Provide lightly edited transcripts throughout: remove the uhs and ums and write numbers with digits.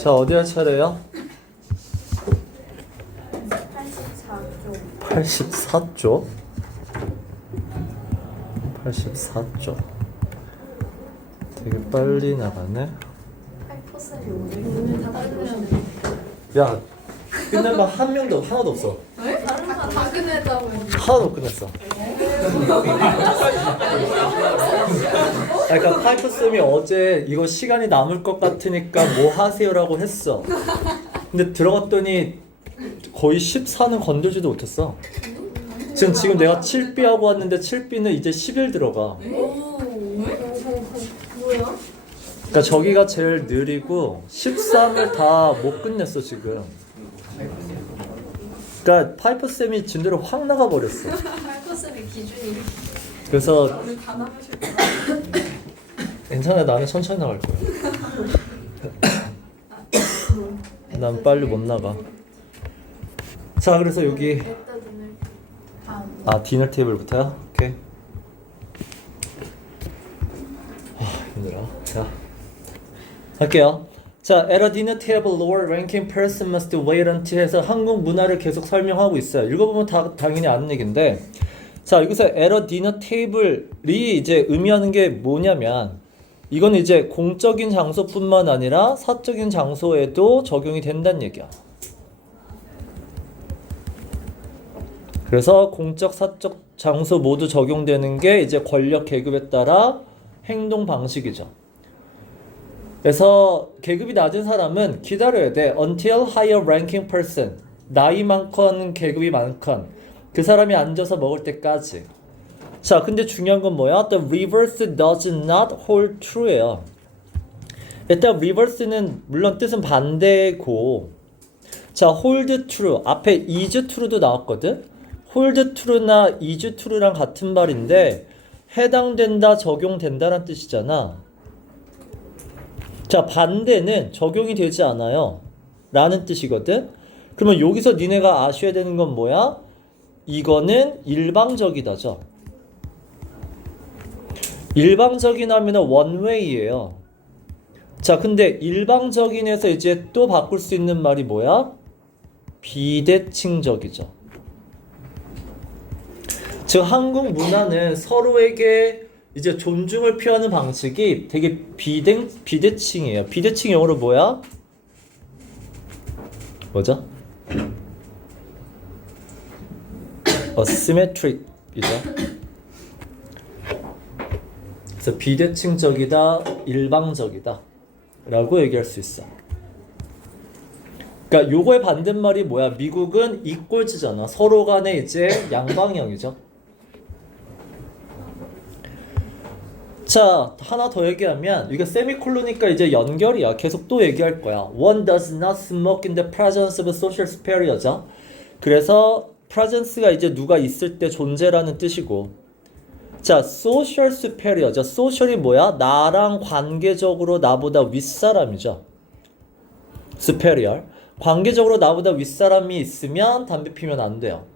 자, 어디 할 차례요? 84쪽. 84쪽. 되게 빨리 나가네. 야, 끝낸 거 한 명도 하나도 없어. 네? 다른 다 끝냈다고. 하나도 못 끝냈어. 그러니까 파이프쌤이 어제 이거 시간이 남을 것 같으니까 뭐 하세요라고 했어. 근데 들어갔더니 거의 14는 건들지도 못했어. 지금 내가 7B 하고 왔는데 7B는 이제 11 들어가. 뭐야? 그러니까 저기가 제일 느리고 13을 다 못 끝냈어 지금. 그러니까 파이퍼쌤이 진대로 확 나가버렸어. 파이퍼쌤의 기준이. 그래서 다 남으실 거야. 괜찮아, 나는 천천히 나갈 거야. 난 빨리 못 나가. 자, 그래서 여기 디너 테이블부터요? 오케이. 힘들어. 자, 할게요. 자, at a dinner table, lower ranking person must wait until 해서 한국 문화를 계속 설명하고 있어요. 읽어보면 당연히 아는 얘기인데, 자, 여기서 at a dinner table이 이제 의미하는 게 뭐냐면, 이건 이제 공적인 장소뿐만 아니라 사적인 장소에도 적용이 된다는 얘기야. 그래서 공적, 사적 장소 모두 적용되는 게 이제 권력 계급에 따라 행동 방식이죠. 그래서 계급이 낮은 사람은 기다려야 돼. Until higher ranking person. 나이 많건 계급이 많건 그 사람이 앉아서 먹을 때까지. 자, 근데 중요한 건 뭐야? The reverse does not hold true예요. 일단 reverse는 물론 뜻은 반대고, 자, hold true 앞에 is true도 나왔거든. hold true나 is true랑 같은 말인데 해당된다, 적용된다란 뜻이잖아. 자, 반대는 적용이 되지 않아요 라는 뜻이거든. 그러면 여기서 니네가 아셔야 되는 건 뭐야? 이거는 일방적이다죠. 일방적인 하면은 원웨이예요. 자, 근데 일방적인에서 이제 또 바꿀 수 있는 말이 뭐야? 비대칭적이죠. 즉 한국 문화는 서로에게 이제 존중을 표하는 방식이 되게 비대칭이에요. 비대칭 영어로 뭐야? 뭐죠? asymmetric이죠. 그래서 비대칭적이다, 일방적이다 라고 얘기할 수 있어. 그러니까 요거의 반대말이 뭐야? 미국은 이꼴즈잖아. 서로 간에 이제 양방향이죠. 자, 하나 더 얘기하면 이게 세미콜론이니까 이제 연결이야. 계속 또 얘기할 거야. One does not smoke in the presence of a social superior죠. 그래서 presence가 이제 누가 있을 때 존재라는 뜻이고, 자, social superior죠. social이 뭐야? 나랑 관계적으로 나보다 윗사람이죠. superior. 관계적으로 나보다 윗사람이 있으면 담배 피면 안 돼요.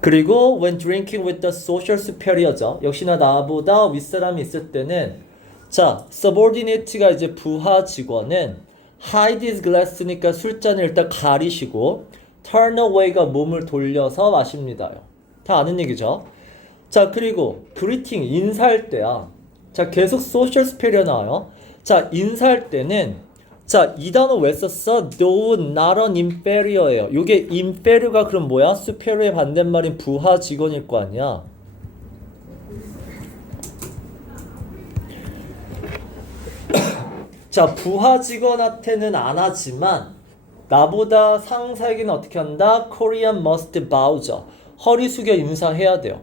그리고 when drinking with the social superior죠. 역시나 나보다 윗사람이 있을 때는, 자, subordinate가 이제 부하 직원은 hide his glass니까 술잔을 일단 가리시고 turn away가 몸을 돌려서 마십니다. 다 아는 얘기죠. 자, 그리고 greeting 인사할 때야. 자, 계속 social superior 나와요. 자, 인사할 때는, 자, 이 단어 왜 썼어? Though not an inferior예요. 요게 inferior가 그럼 뭐야? superior의 반대말인 부하 직원일 거 아니야. 자, 부하 직원한테는 안 하지만 나보다 상사에게는 어떻게 한다? Korean must bow죠. 허리 숙여 인사해야 돼요.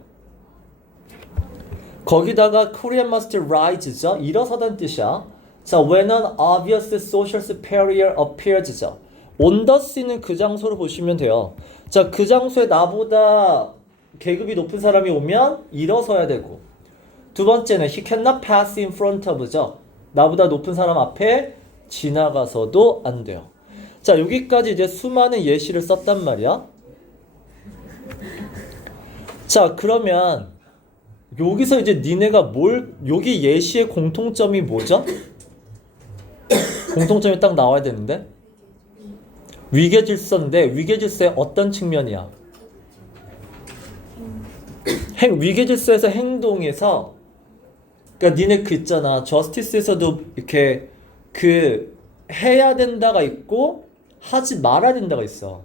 거기다가 Korean must rise죠. 일어서다는 뜻이야. 자, when an obvious social superior appears죠. on the scene은 그 장소를 보시면 돼요. 자, 그 장소에 나보다 계급이 높은 사람이 오면 일어서야 되고, 두 번째는 he cannot pass in front of죠. 나보다 높은 사람 앞에 지나가서도 안 돼요. 자, 여기까지 이제 수많은 예시를 썼단 말이야. 자, 그러면 여기서 이제 니네가 여기 예시의 공통점이 뭐죠? 공통점이 딱 나와야 되는데 위계 질서인데 위계 질서의 어떤 측면이야? 위계 질서에서 행동에서 그러니까 니네 그 있잖아 저스티스에서도 이렇게 그 해야 된다가 있고 하지 말아야 된다가 있어.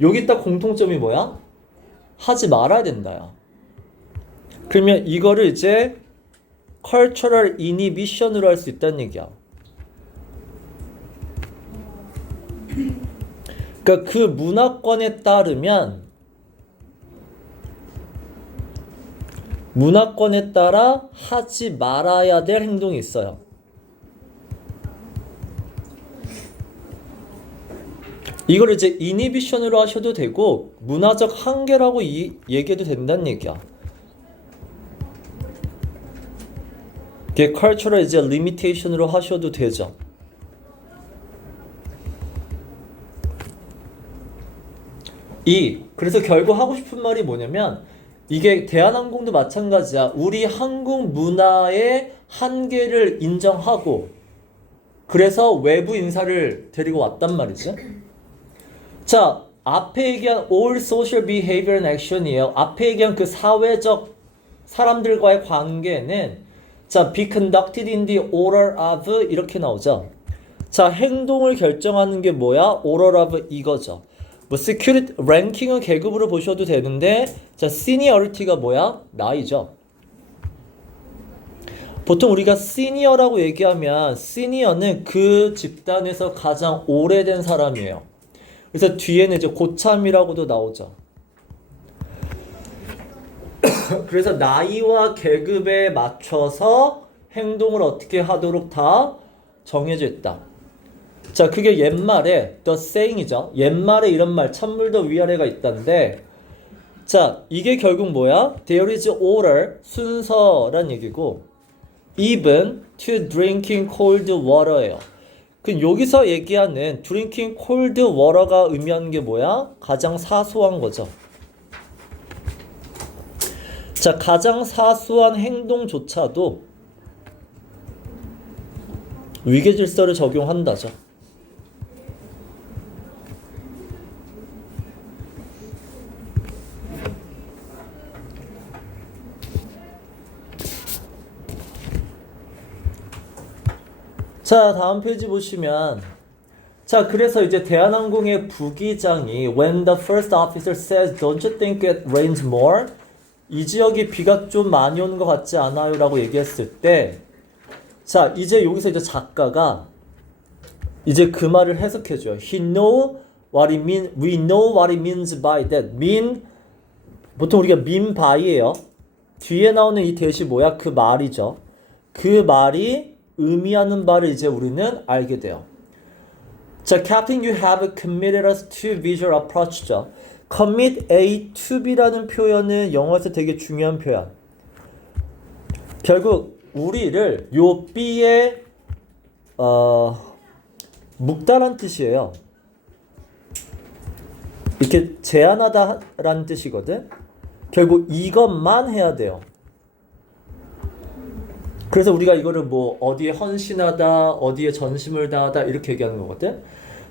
여기 딱 공통점이 뭐야? 하지 말아야 된다야. 그러면 이거를 이제 cultural inhibition으로 할 수 있다는 얘기야. 그러니까 그 문화권에 따라 하지 말아야 될 행동이 있어요. 이걸 이제 이니비션으로 하셔도 되고 문화적 한계라고 얘기해도 된다는 얘기야. 이게 cultural 이제 limitation으로 하셔도 되죠. 그래서 결국 하고 싶은 말이 뭐냐면 이게 대한항공도 마찬가지야. 우리 한국 문화의 한계를 인정하고 그래서 외부 인사를 데리고 왔단 말이지. 자, 앞에 얘기한 all social behavior and action이에요. 앞에 얘기한 그 사회적 사람들과의 관계는 자, be conducted in the order of 이렇게 나오죠. 자, 행동을 결정하는 게 뭐야? order of 이거죠. 뭐 security 랭킹은 계급으로 보셔도 되는데 자, seniority가 뭐야? 나이죠. 보통 우리가 시니어라고 얘기하면 시니어는 그 집단에서 가장 오래된 사람이에요. 그래서 뒤에는 이제 고참이라고도 나오죠. 그래서 나이와 계급에 맞춰서 행동을 어떻게 하도록 다 정해져 있다. 자, 그게 옛말에 the saying이죠. 옛말에 이런 말, 찬물도 위아래가 있다는데 자, 이게 결국 뭐야? There is order, 순서란 얘기고 even to drinking cold water예요. 그 여기서 얘기하는 drinking cold water가 의미하는 게 뭐야? 가장 사소한 거죠. 자, 가장 사소한 행동조차도 위계 질서를 적용한다죠. 자, 다음 페이지 보시면 자, 그래서 이제 대한항공의 부기장이 When the first officer says Don't you think it rains more? 이 지역이 비가 좀 많이 오는 것 같지 않아요? 라고 얘기했을 때 자, 이제 여기서 이제 작가가 이제 그 말을 해석해줘요. We know what it means by that. 보통 우리가 mean by예요. 뒤에 나오는 이 대시 뭐야? 그 말이죠. 그 말이 의미하는 바를 이제 우리는 알게 돼요. 자, Captain, you have committed us to visual approach죠. commit A to B라는 표현은 영어에서 되게 중요한 표현. 결국 우리를 요 B에 묶다란 뜻이에요. 이렇게 제한하다라는 뜻이거든. 결국 이것만 해야 돼요. 그래서 우리가 이거를 뭐 어디에 헌신하다, 어디에 전심을 다하다 이렇게 얘기하는 거거든.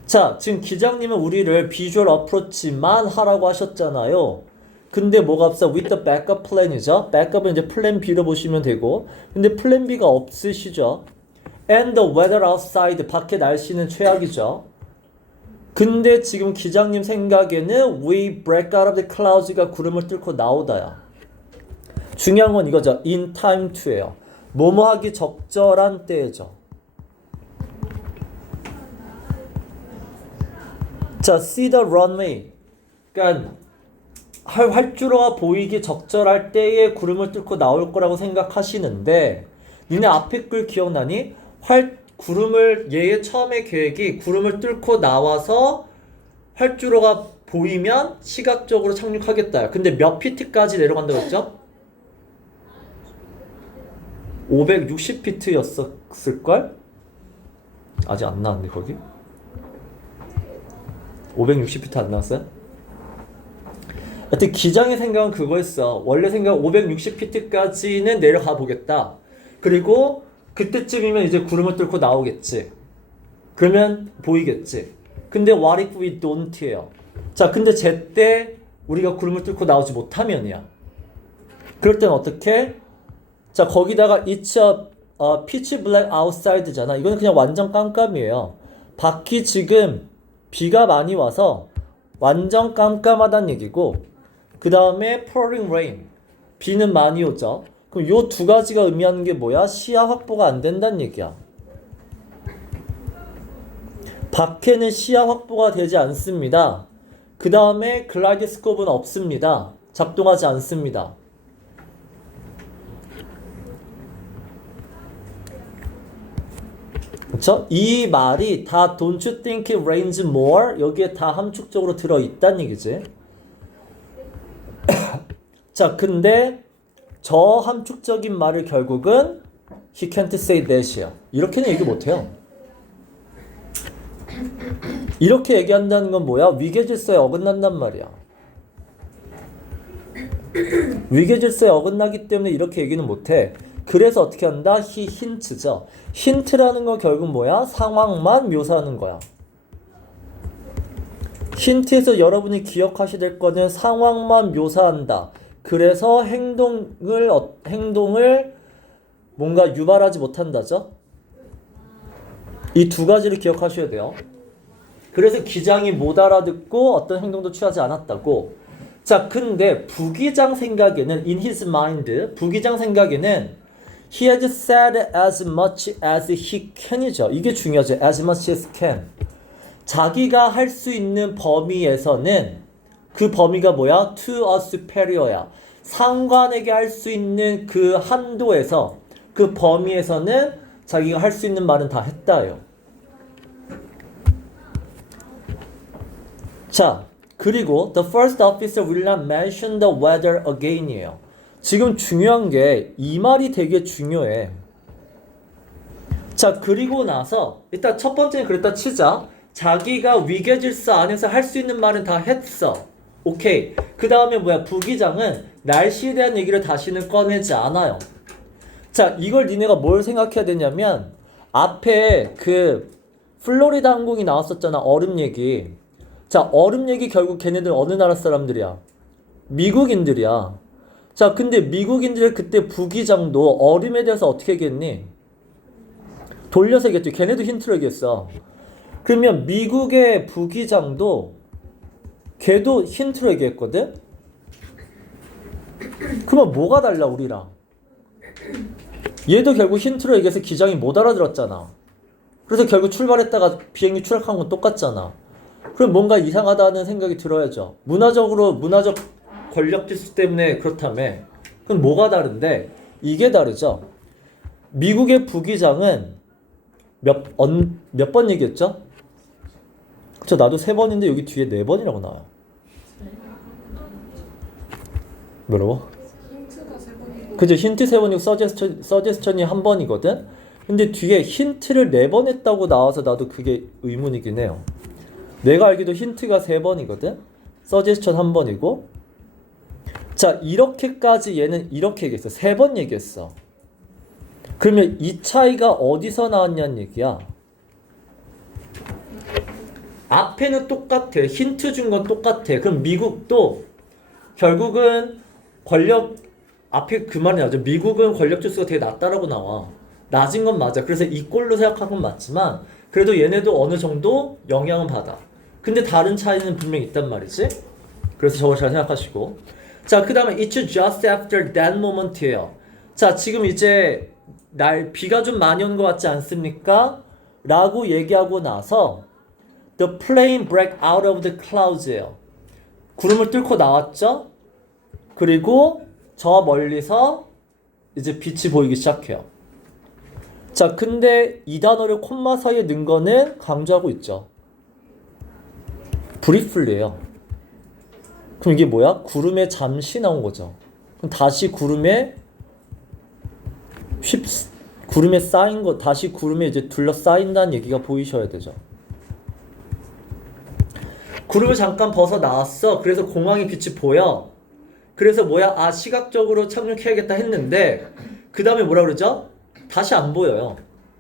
자, 지금 기장님은 우리를 비주얼 어프로치만 하라고 하셨잖아요. 근데 뭐가 없어? With the backup plan이죠. backup은 이제 플랜 B로 보시면 되고, 근데 플랜 B가 없으시죠. And the weather outside, 밖에 날씨는 최악이죠. 근데 지금 기장님 생각에는 we break out of the clouds가 구름을 뚫고 나오다야. 중요한 건 이거죠. in time to예요. 뭐뭐 하기 적절한 때죠. 자, see the runway. 그러니까 활주로가 보이기 적절할 때에 구름을 뚫고 나올 거라고 생각하시는데 니네 앞에 글 기억나니? 얘의 처음에 계획이 구름을 뚫고 나와서 활주로가 보이면 시각적으로 착륙하겠다. 근데 몇 피트까지 내려간다고 했죠? 560피트였을걸? 아직 안 나왔네 거기? 560피트 안 나왔어요? 하여튼 기장의 생각은 그거였어. 원래 생각은 560피트까지는 내려가 보겠다. 그리고 그때쯤이면 이제 구름을 뚫고 나오겠지. 그러면 보이겠지. 근데 what if we don't예요. 자, 근데 제때 우리가 구름을 뚫고 나오지 못하면이야. 그럴 땐 어떻게? 자, 거기다가 it's a pitch black outside잖아. 이거는 그냥 완전 깜깜이에요. 밖이 지금 비가 많이 와서 완전 깜깜하다는 얘기고, 그 다음에 pouring rain, 비는 많이 오죠. 그럼 요 두 가지가 의미하는 게 뭐야? 시야 확보가 안 된다는 얘기야. 밖에는 시야 확보가 되지 않습니다. 그 다음에 글라이드스코프는 없습니다. 작동하지 않습니다. 그쵸? 이 말이 다 don't you think it rains more? 여기에 다 함축적으로 들어있다는 얘기지. 자, 근데 저 함축적인 말을 결국은 he can't say that이야. 이렇게는 얘기 못해요. 이렇게 얘기한다는 건 뭐야? 위계질서에 어긋난단 말이야. 위계질서에 어긋나기 때문에 이렇게 얘기는 못해. 그래서 어떻게 한다? he hints죠. 힌트라는 건 결국 뭐야? 상황만 묘사하는 거야. 힌트에서 여러분이 기억하셔야 될 거는 상황만 묘사한다. 그래서 행동을 뭔가 유발하지 못한다죠. 이 두 가지를 기억하셔야 돼요. 그래서 기장이 못 알아듣고 어떤 행동도 취하지 않았다고. 자, 근데 부기장 생각에는 in his mind, 부기장 생각에는 he has said as much as he can이죠. 이게 중요하죠. as much as can. 자기가 할 수 있는 범위에서는 그 범위가 뭐야? to a superior야. 상관에게 할 수 있는 그 한도에서, 그 범위에서는 자기가 할 수 있는 말은 다 했다요. 자, 그리고 the first officer will not mention the weather again이에요. 지금 중요한 게 이 말이 되게 중요해. 자, 그리고 나서 일단 첫 번째는 그랬다 치자. 자기가 위계질서 안에서 할 수 있는 말은 다 했어. 오케이. 그 다음에 뭐야? 부기장은 날씨에 대한 얘기를 다시는 꺼내지 않아요. 자, 이걸 니네가 뭘 생각해야 되냐면 앞에 그 플로리다 항공이 나왔었잖아. 얼음 얘기. 자, 얼음 얘기 결국 걔네들 어느 나라 사람들이야? 미국인들이야. 자, 근데 미국인들 그때 부기장도 얼음에 대해서 어떻게 얘기했니? 돌려서 얘기했지. 걔네도 힌트를 얘기했어. 그러면 미국의 부기장도 걔도 힌트로 얘기했거든? 그러면 뭐가 달라 우리랑? 얘도 결국 힌트로 얘기해서 기장이 못 알아들었잖아. 그래서 결국 출발했다가 비행기 추락한 건 똑같잖아. 그럼 뭔가 이상하다는 생각이 들어야죠. 문화적 권력 지수 때문에 그렇다며. 그럼 뭐가 다른데? 이게 다르죠. 미국의 부기장은 몇 번 얘기했죠? 그쵸, 나도 3번인데 여기 뒤에 4번이라고 나와요. 뭐라고? 힌트가 3번이고. 그죠, 힌트 3번이고 서제스천이 1번이거든? 근데 뒤에 힌트를 4번 했다고 나와서 나도 그게 의문이긴 해요. 내가 알기도 힌트가 3번이거든? 서제스천 1번이고. 자, 이렇게까지 얘는 이렇게 얘기했어. 3번 얘기했어. 그러면 이 차이가 어디서 나왔냐는 얘기야. 앞에는 똑같아. 힌트 준 건 똑같아. 그럼 미국도 결국은 앞에 그 말이 나죠. 미국은 권력 지수가 되게 낮다라고 나와. 낮은 건 맞아. 그래서 이 꼴로 생각한 건 맞지만 그래도 얘네도 어느 정도 영향은 받아. 근데 다른 차이는 분명히 있단 말이지. 그래서 저걸 잘 생각하시고. 자, 그 다음에 it's just after that moment예요. 자, 지금 이제 비가 좀 많이 온 것 같지 않습니까? 라고 얘기하고 나서 the plane break out of the clouds예요. 구름을 뚫고 나왔죠? 그리고 저 멀리서 이제 빛이 보이기 시작해요. 자, 근데 이 단어를 콤마 사이에 넣은 거는 강조하고 있죠. briefly예요. 그럼 이게 뭐야? 구름에 잠시 나온 거죠. 그럼 다시 구름에 쌓인 거, 다시 구름에 이제 둘러싸인다는 얘기가 보이셔야 되죠. 구름을 잠깐 벗어 나왔어. 그래서 공항의 빛이 보여. 그래서 뭐야? 아, 시각적으로 착륙해야겠다 했는데 그 다음에 뭐라 그러죠? 다시 안 보여요.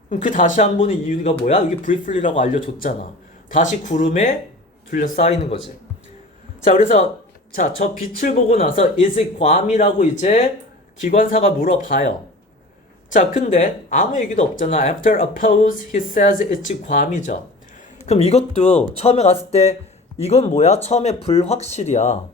그럼 그 다시 한 번의 이유가 뭐야? 이게 briefly라고 알려줬잖아. 다시 구름에 둘러싸이는 거지. 자, 그래서 자, 저 빛을 보고 나서 is it 괌이라고 이제 기관사가 물어봐요. 자, 근데 아무 얘기도 없잖아. After a pause, he says it's 괌이죠. 그럼 이것도 처음에 갔을 때 이건 뭐야? 처음에 불확실이야.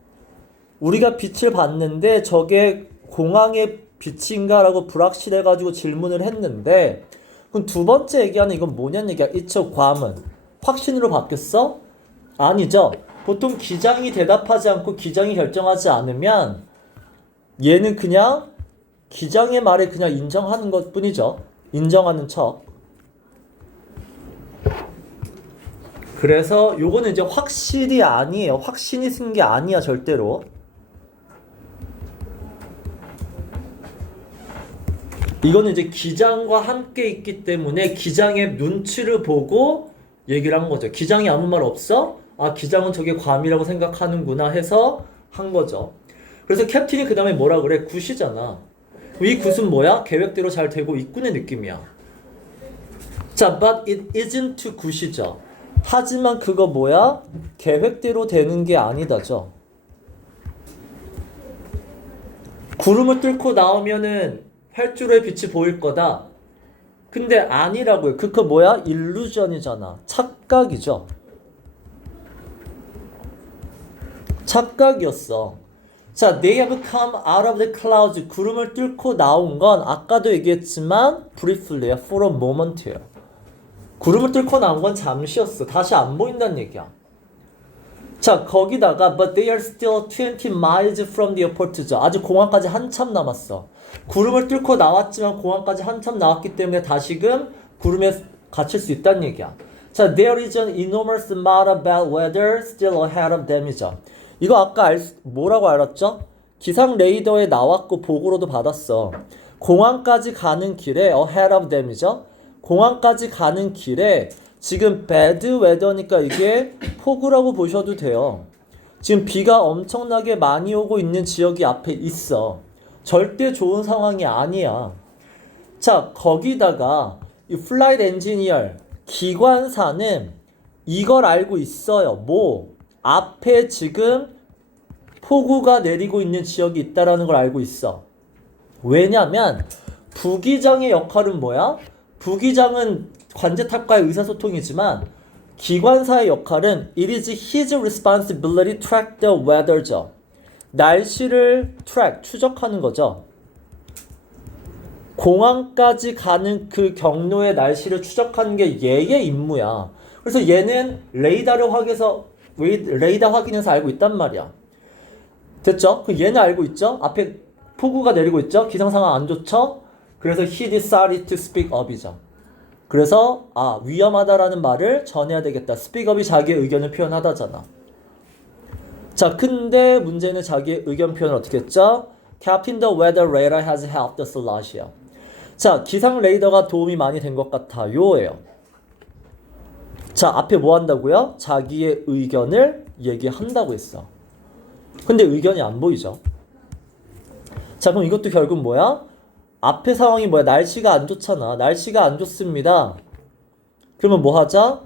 우리가 빛을 봤는데 저게 공항의 빛인가라고 불확실해가지고 질문을 했는데 그럼 두 번째 얘기하는 이건 뭐냐는 얘기야. it's 괌은 확신으로 바뀌었어? 아니죠. 보통 기장이 대답하지 않고 기장이 결정하지 않으면 얘는 그냥 기장의 말에 그냥 인정하는 것 뿐이죠. 인정하는 척. 그래서 요거는 이제 확실히 아니에요. 확신이 쓴 게 아니야, 절대로. 이거는 이제 기장과 함께 있기 때문에 기장의 눈치를 보고 얘기를 한 거죠. 기장이 아무 말 없어? 아, 기장은 저게 괌이라고 생각하는구나 해서 한 거죠. 그래서 캡틴이 그 다음에 뭐라 그래? 굿이잖아. 이 굿은 뭐야? 계획대로 잘 되고 있군의 느낌이야. 자, but it isn't 굿이죠. 하지만 그거 뭐야? 계획대로 되는 게 아니다죠. 구름을 뚫고 나오면은 활주로의 빛이 보일 거다. 근데 아니라고요. 그거 뭐야? 일루전이잖아. 착각이죠. 착각이었어. 자, they have come out of the clouds. 구름을 뚫고 나온 건 아까도 얘기했지만 briefly야. for a moment예요. 구름을 뚫고 나온 건 잠시였어. 다시 안 보인다는 얘기야. 자, 거기다가 but they are still 20 miles from the airport죠. 아직 공항까지 한참 남았어. 구름을 뚫고 나왔지만 공항까지 한참 나왔기 때문에 다시금 구름에 갇힐 수 있다는 얘기야. 자, there is an enormous amount of bad weather still ahead of them이죠. 이거 아까 뭐라고 알았죠? 기상 레이더에 나왔고 보고로도 받았어. 공항까지 가는 길에 ahead of them이죠. 공항까지 가는 길에 지금 bad weather니까 이게 폭우라고 보셔도 돼요. 지금 비가 엄청나게 많이 오고 있는 지역이 앞에 있어. 절대 좋은 상황이 아니야. 자, 거기다가 이 flight engineer, 기관사는 이걸 알고 있어요. 뭐? 앞에 지금 폭우가 내리고 있는 지역이 있다라는 걸 알고 있어. 왜냐면 부기장의 역할은 뭐야? 부기장은 관제탑과의 의사소통이지만 기관사의 역할은 it is his responsibility to track the weather죠. 날씨를 track, 추적하는 거죠. 공항까지 가는 그 경로의 날씨를 추적하는 게 얘의 임무야. 그래서 얘는 레이더 확인해서 알고 있단 말이야. 됐죠? 그 얘는 알고 있죠? 앞에 폭우가 내리고 있죠? 기상상황 안 좋죠? 그래서 he decided to speak up이죠. 그래서 위험하다라는 말을 전해야 되겠다. speak up이 자기의 의견을 표현하다잖아. 자, 근데 문제는 자기의 의견 표현을 어떻게 했죠? Captain, the weather radar has helped us a lot이야. 자, 기상 레이더가 도움이 많이 된 것 같아요 예요. 자, 앞에 뭐 한다고요? 자기의 의견을 얘기한다고 했어. 근데 의견이 안 보이죠? 자, 그럼 이것도 결국 뭐야? 앞에 상황이 뭐야? 날씨가 안 좋잖아. 날씨가 안 좋습니다. 그러면 뭐 하자?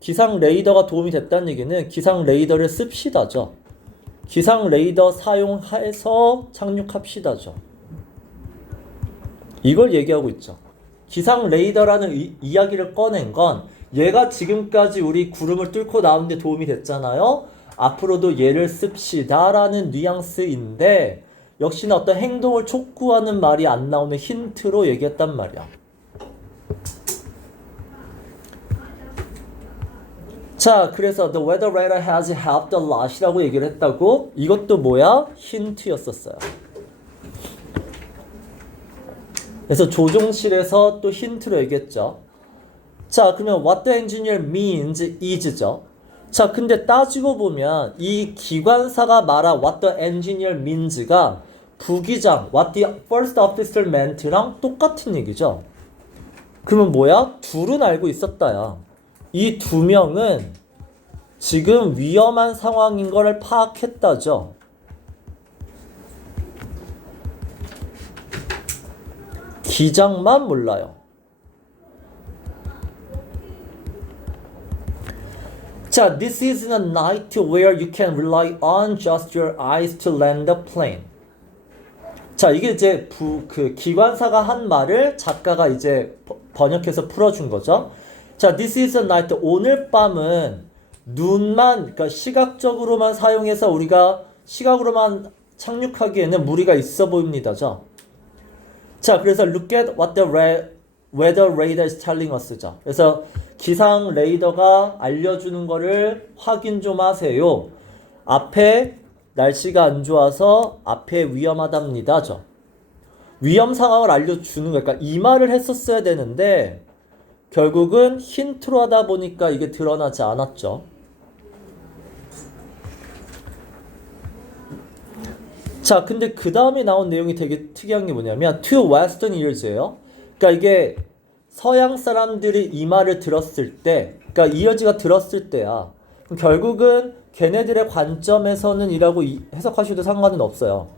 기상 레이더가 도움이 됐다는 얘기는 기상 레이더를 씁시다죠. 기상 레이더 사용해서 착륙합시다죠. 이걸 얘기하고 있죠. 기상 레이더라는 이야기를 꺼낸 건 얘가 지금까지 우리 구름을 뚫고 나오는데 도움이 됐잖아요. 앞으로도 얘를 씁시다라는 뉘앙스인데 역시나 어떤 행동을 촉구하는 말이 안 나오는 힌트로 얘기했단 말이야. 자, 그래서 the weather radar has helped a lot이라고 얘기를 했다고. 이것도 뭐야? 힌트였었어요. 그래서 조종실에서 또 힌트로 얘기했죠. 자, 그러면 what the engineer means is죠. 자, 근데 따지고 보면 이 기관사가 말한 what the engineer means가 부기장 what the first officer meant랑 똑같은 얘기죠. 그러면 뭐야? 둘은 알고 있었다야. 이 두 명은 지금 위험한 상황인 걸 파악했다죠. 기장만 몰라요. 자, this isn't a night where you can rely on just your eyes to land the plane. 자, 이게 이제 그 기관사가 한 말을 작가가 이제 번역해서 풀어준 거죠. 자, this is a night. 오늘 밤은 눈만, 그러니까 시각적으로만 사용해서 우리가 시각으로만 착륙하기에는 무리가 있어 보입니다죠. 자, 그래서 look at what the weather radar is telling us죠. 그래서 기상 레이더가 알려주는 거를 확인 좀 하세요. 앞에 날씨가 안 좋아서 앞에 위험하답니다죠. 위험 상황을 알려주는 거니까 그러니까 이 말을 했었어야 되는데 결국은 힌트로 하다 보니까 이게 드러나지 않았죠. 자, 근데 그 다음에 나온 내용이 되게 특이한 게 뭐냐면 to western ears예요. 그러니까 이게 서양 사람들이 이 말을 들었을 때, 그러니까 ears가 들었을 때야. 그럼 결국은 걔네들의 관점에서는 이라고 해석하셔도 상관은 없어요.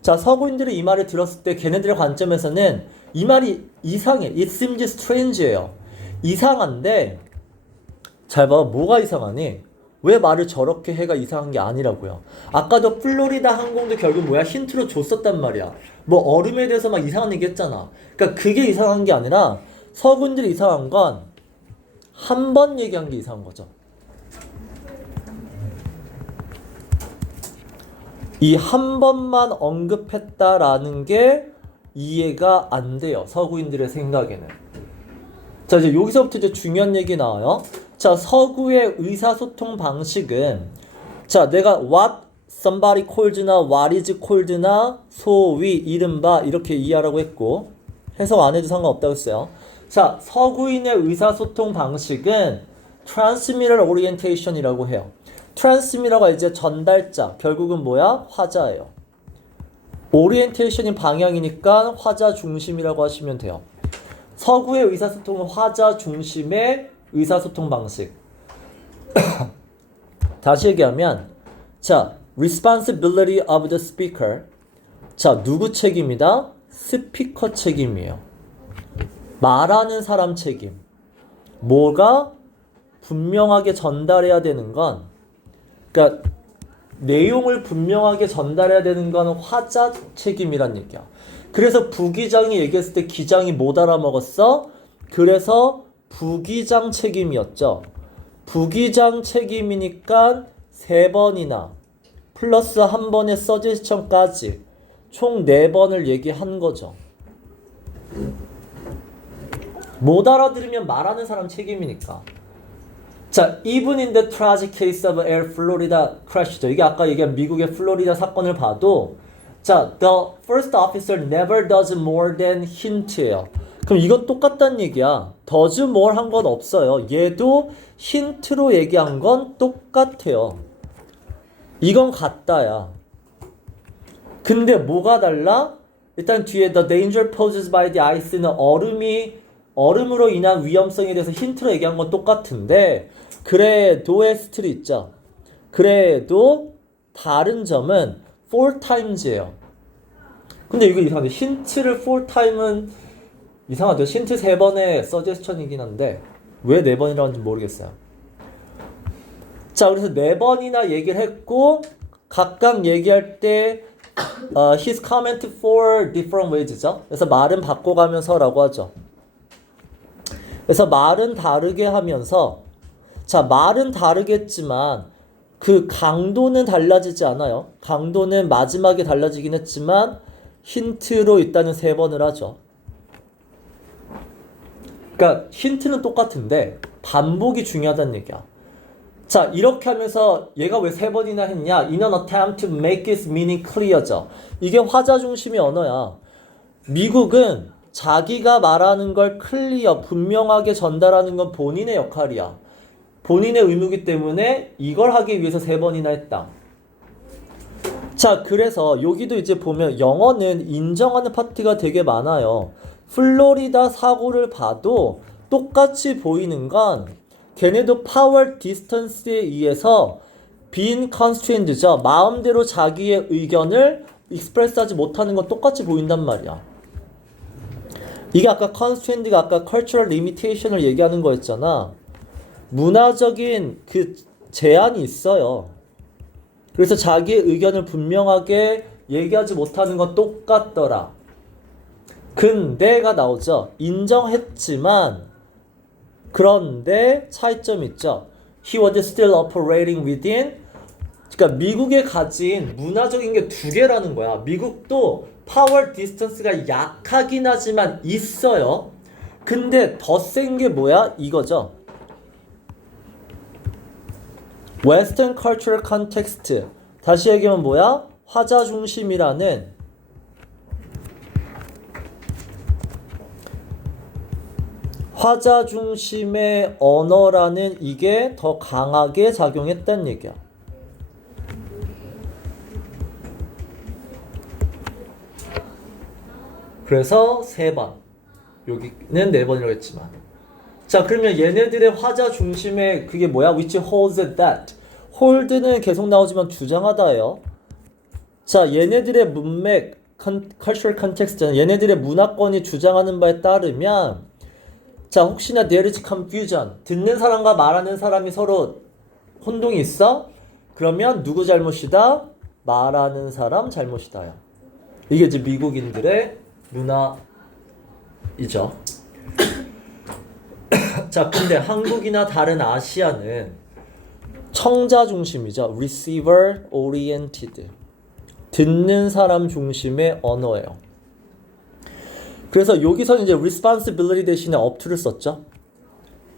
자, 서구인들이 이 말을 들었을 때 걔네들의 관점에서는 이 말이 이상해. It seems strange예요. 이상한데 잘 봐. 뭐가 이상하니? 왜 말을 저렇게 해가 이상한 게 아니라고요. 아까도 플로리다 항공도 결국 뭐야? 힌트로 줬었단 말이야. 뭐 얼음에 대해서 막 이상한 얘기 했잖아. 그러니까 그게 이상한 게 아니라 서구인들이 이상한 건 한 번 얘기한 게 이상한 거죠. 이 한 번만 언급했다라는 게 이해가 안 돼요. 서구인들의 생각에는. 자, 이제 여기서부터 이제 중요한 얘기 나와요. 자, 서구의 의사소통 방식은 자, 내가 what somebody called나 what is called나 소위 이른바 이렇게 이해하라고 했고 해석 안 해도 상관없다고 했어요. 자, 서구인의 의사소통 방식은 transmitter orientation이라고 해요. 트랜스미터가 이제 전달자, 결국은 뭐야? 화자예요. 오리엔테이션이 방향이니까 화자 중심이라고 하시면 돼요. 서구의 의사소통은 화자 중심의 의사소통 방식. 다시 얘기하면 자, responsibility of the speaker. 자, 누구 책임이다? 스피커 책임이에요. 말하는 사람 책임. 뭐가 분명하게 전달해야 되는 건 그러니까 내용을 분명하게 전달해야 되는 건 화자 책임이란 얘기야. 그래서 부기장이 얘기했을 때 기장이 못 알아먹었어. 그래서 부기장 책임이었죠. 부기장 책임이니까 3번이나 플러스 1번의 서제스천까지 총 4번을 얘기한 거죠. 못 알아들으면 말하는 사람 책임이니까. 자, even in the tragic case of Air Florida crash죠. 이게 아까 얘기한 미국의 플로리다 사건을 봐도 자, the first officer never does more than hint예요. 그럼 이건 똑같다는 얘기야. does more 한 건 없어요. 얘도 힌트로 얘기한 건 똑같아요. 이건 같다야. 근데 뭐가 달라? 일단 뒤에 the danger posed by the ice는 얼음으로 인한 위험성에 대해서 힌트로 얘기한 건 똑같은데 그래도의 스틸이 있죠. 그래도 다른 점은 4times예요. 근데 이거 이상한데 힌트를 4time은 이상하죠. 힌트 3번의 서제스천이긴 한데 왜 4번이라고 하는지 모르겠어요. 자, 그래서 4번이나 얘기를 했고 각각 얘기할 때 his comment for different ways죠. 그래서 말은 바꿔가면서라고 하죠. 그래서 말은 다르게 하면서 자, 말은 다르겠지만 그 강도는 달라지지 않아요. 강도는 마지막에 달라지긴 했지만 힌트로 일단은 3번을 하죠. 그러니까 힌트는 똑같은데 반복이 중요하다는 얘기야. 자, 이렇게 하면서 얘가 왜 3번이나 했냐? In an attempt to make its meaning clear죠. 이게 화자 중심의 언어야. 미국은 자기가 말하는 걸 클리어, 분명하게 전달하는 건 본인의 역할이야. 본인의 의무이기 때문에 이걸 하기 위해서 3번이나 했다. 자, 그래서 여기도 이제 보면 영어는 인정하는 파트가 되게 많아요. 플로리다 사고를 봐도 똑같이 보이는 건 걔네도 파워 디스턴스에 의해서 빈 컨스트레인드죠. 마음대로 자기의 의견을 익스프레스하지 못하는 건 똑같이 보인단 말이야. 이게 아까 컨스트레인드가 아까 cultural limitation을 얘기하는 거였잖아. 문화적인 그 제한이 있어요. 그래서 자기의 의견을 분명하게 얘기하지 못하는 건 똑같더라. 근데가 나오죠. 인정했지만 그런데 차이점이 있죠. He was still operating within. 그러니까 미국에 가진 문화적인 게 두 개라는 거야. 미국도 파워 디스턴스가 약하긴 하지만 있어요. 근데 더 센 게 뭐야? 이거죠. Western cultural context. 다시 얘기하면 뭐야? 화자 중심이라는 화자 중심의 언어라는 이게 더 강하게 작용했다는 얘기야. 그래서 3번. 여기는 4번이라고 했지만. 자, 그러면 얘네들의 화자 중심의 그게 뭐야? Which holds that. hold는 계속 나오지만 주장하다예요. 자, 얘네들의 문맥, cultural context는 얘네들의 문화권이 주장하는 바에 따르면 자, 혹시나 there is confusion. 듣는 사람과 말하는 사람이 서로 혼동이 있어? 그러면 누구 잘못이다? 말하는 사람 잘못이다요. 이게 이제 미국인들의 문화이죠. 자, 근데 한국이나 다른 아시아는 청자 중심이죠. receiver oriented. 듣는 사람 중심의 언어예요. 그래서 여기서는 이제 responsibility 대신에 up to를 썼죠.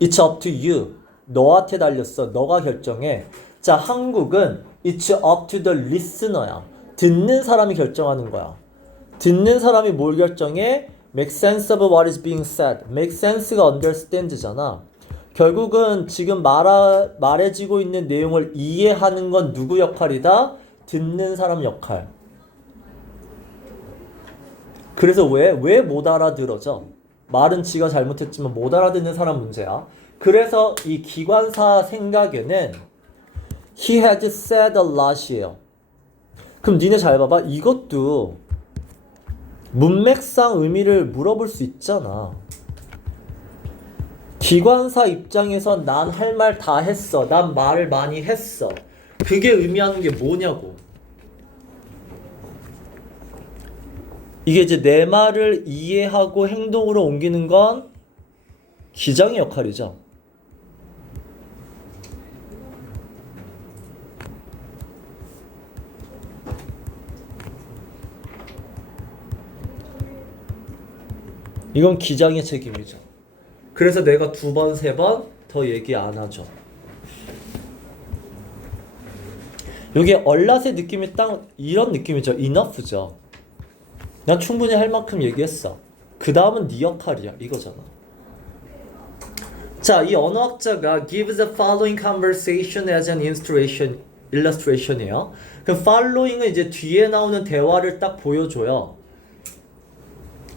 It's up to you. 너한테 달렸어. 너가 결정해. 자, 한국은 It's up to the listener야. 듣는 사람이 결정하는 거야. 듣는 사람이 뭘 결정해? Make sense of what is being said. Make sense가 understand잖아. 결국은 지금 말해지고 있는 내용을 이해하는 건 누구 역할이다? 듣는 사람 역할. 그래서 왜 못 알아들어져? 말은 지가 잘못했지만 못 알아듣는 사람 문제야. 그래서 이 기관사 생각에는 He had said a lot이에요. 그럼 니네 잘 봐봐. 이것도 문맥상 의미를 물어볼 수 있잖아. 기관사 입장에서 난 할 말 다 했어. 난 말을 많이 했어. 그게 의미하는 게 뭐냐고. 이게 이제 내 말을 이해하고 행동으로 옮기는 건 기장의 역할이죠. 이건 기장의 책임이죠. 그래서 내가 2번, 3번 더 얘기 안 하죠. 여기 얼랏의 느낌이 딱 이런 느낌이죠. enough죠. 난 충분히 할 만큼 얘기했어. 그 다음은 네 역할이야. 이거잖아. 자, 이 언어학자가 give the following conversation as an illustration이에요. 그 following은 이제 뒤에 나오는 대화를 딱 보여줘요.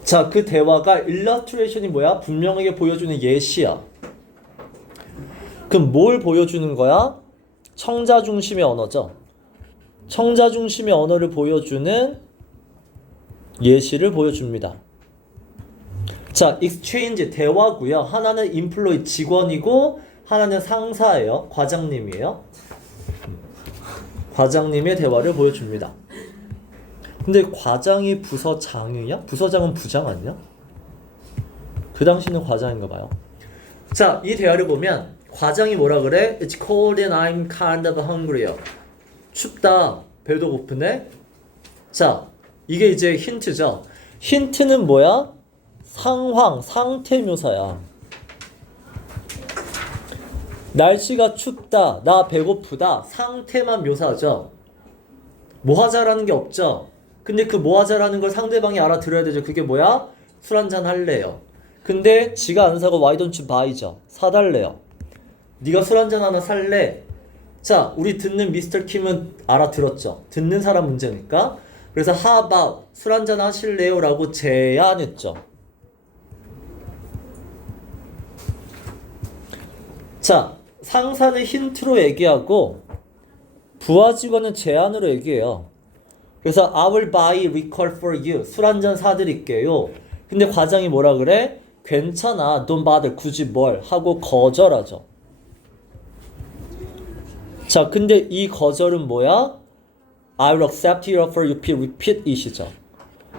자, 그 대화가 illustration이 뭐야? 분명하게 보여주는 예시야. 그럼 뭘 보여주는 거야? 청자 중심의 언어죠. 청자 중심의 언어를 보여주는 예시를 보여줍니다. 자, exchange 대화고요. 하나는 employee 직원이고 하나는 상사예요. 과장님이에요. 과장님의 대화를 보여줍니다. 근데 과장이 부서장이냐? 부서장은 부장 아니야? 그 당시는 과장인가 봐요. 자, 이 대화를 보면 과장이 뭐라 그래? It's cold and I'm kind of hungry요. 춥다. 배도 고프네. 자, 이게 이제 힌트죠. 힌트는 뭐야? 상황, 상태 묘사야. 날씨가 춥다. 나 배고프다. 상태만 묘사하죠. 뭐 하자라는 게 없죠. 근데 그 뭐 하자라는 걸 상대방이 알아들어야 되죠. 그게 뭐야? 술 한잔 할래요. 근데 지가 안 사고 why don't you buy죠. 사달래요. 네가 술 한잔 하나 살래? 자, 우리 듣는 미스터 킴은 알아들었죠. 듣는 사람 문제니까. 그래서 how about 술 한잔 하실래요? 라고 제안했죠. 자, 상사는 힌트로 얘기하고 부하 직원은 제안으로 얘기해요. 그래서 I will buy liquor for you. 술 한잔 사드릴게요. 근데 과장이 뭐라 그래? 괜찮아. don't bother. 굳이 뭘 하고 거절하죠. 자, 근데 이 거절은 뭐야? I will accept your offer, repeat it이죠.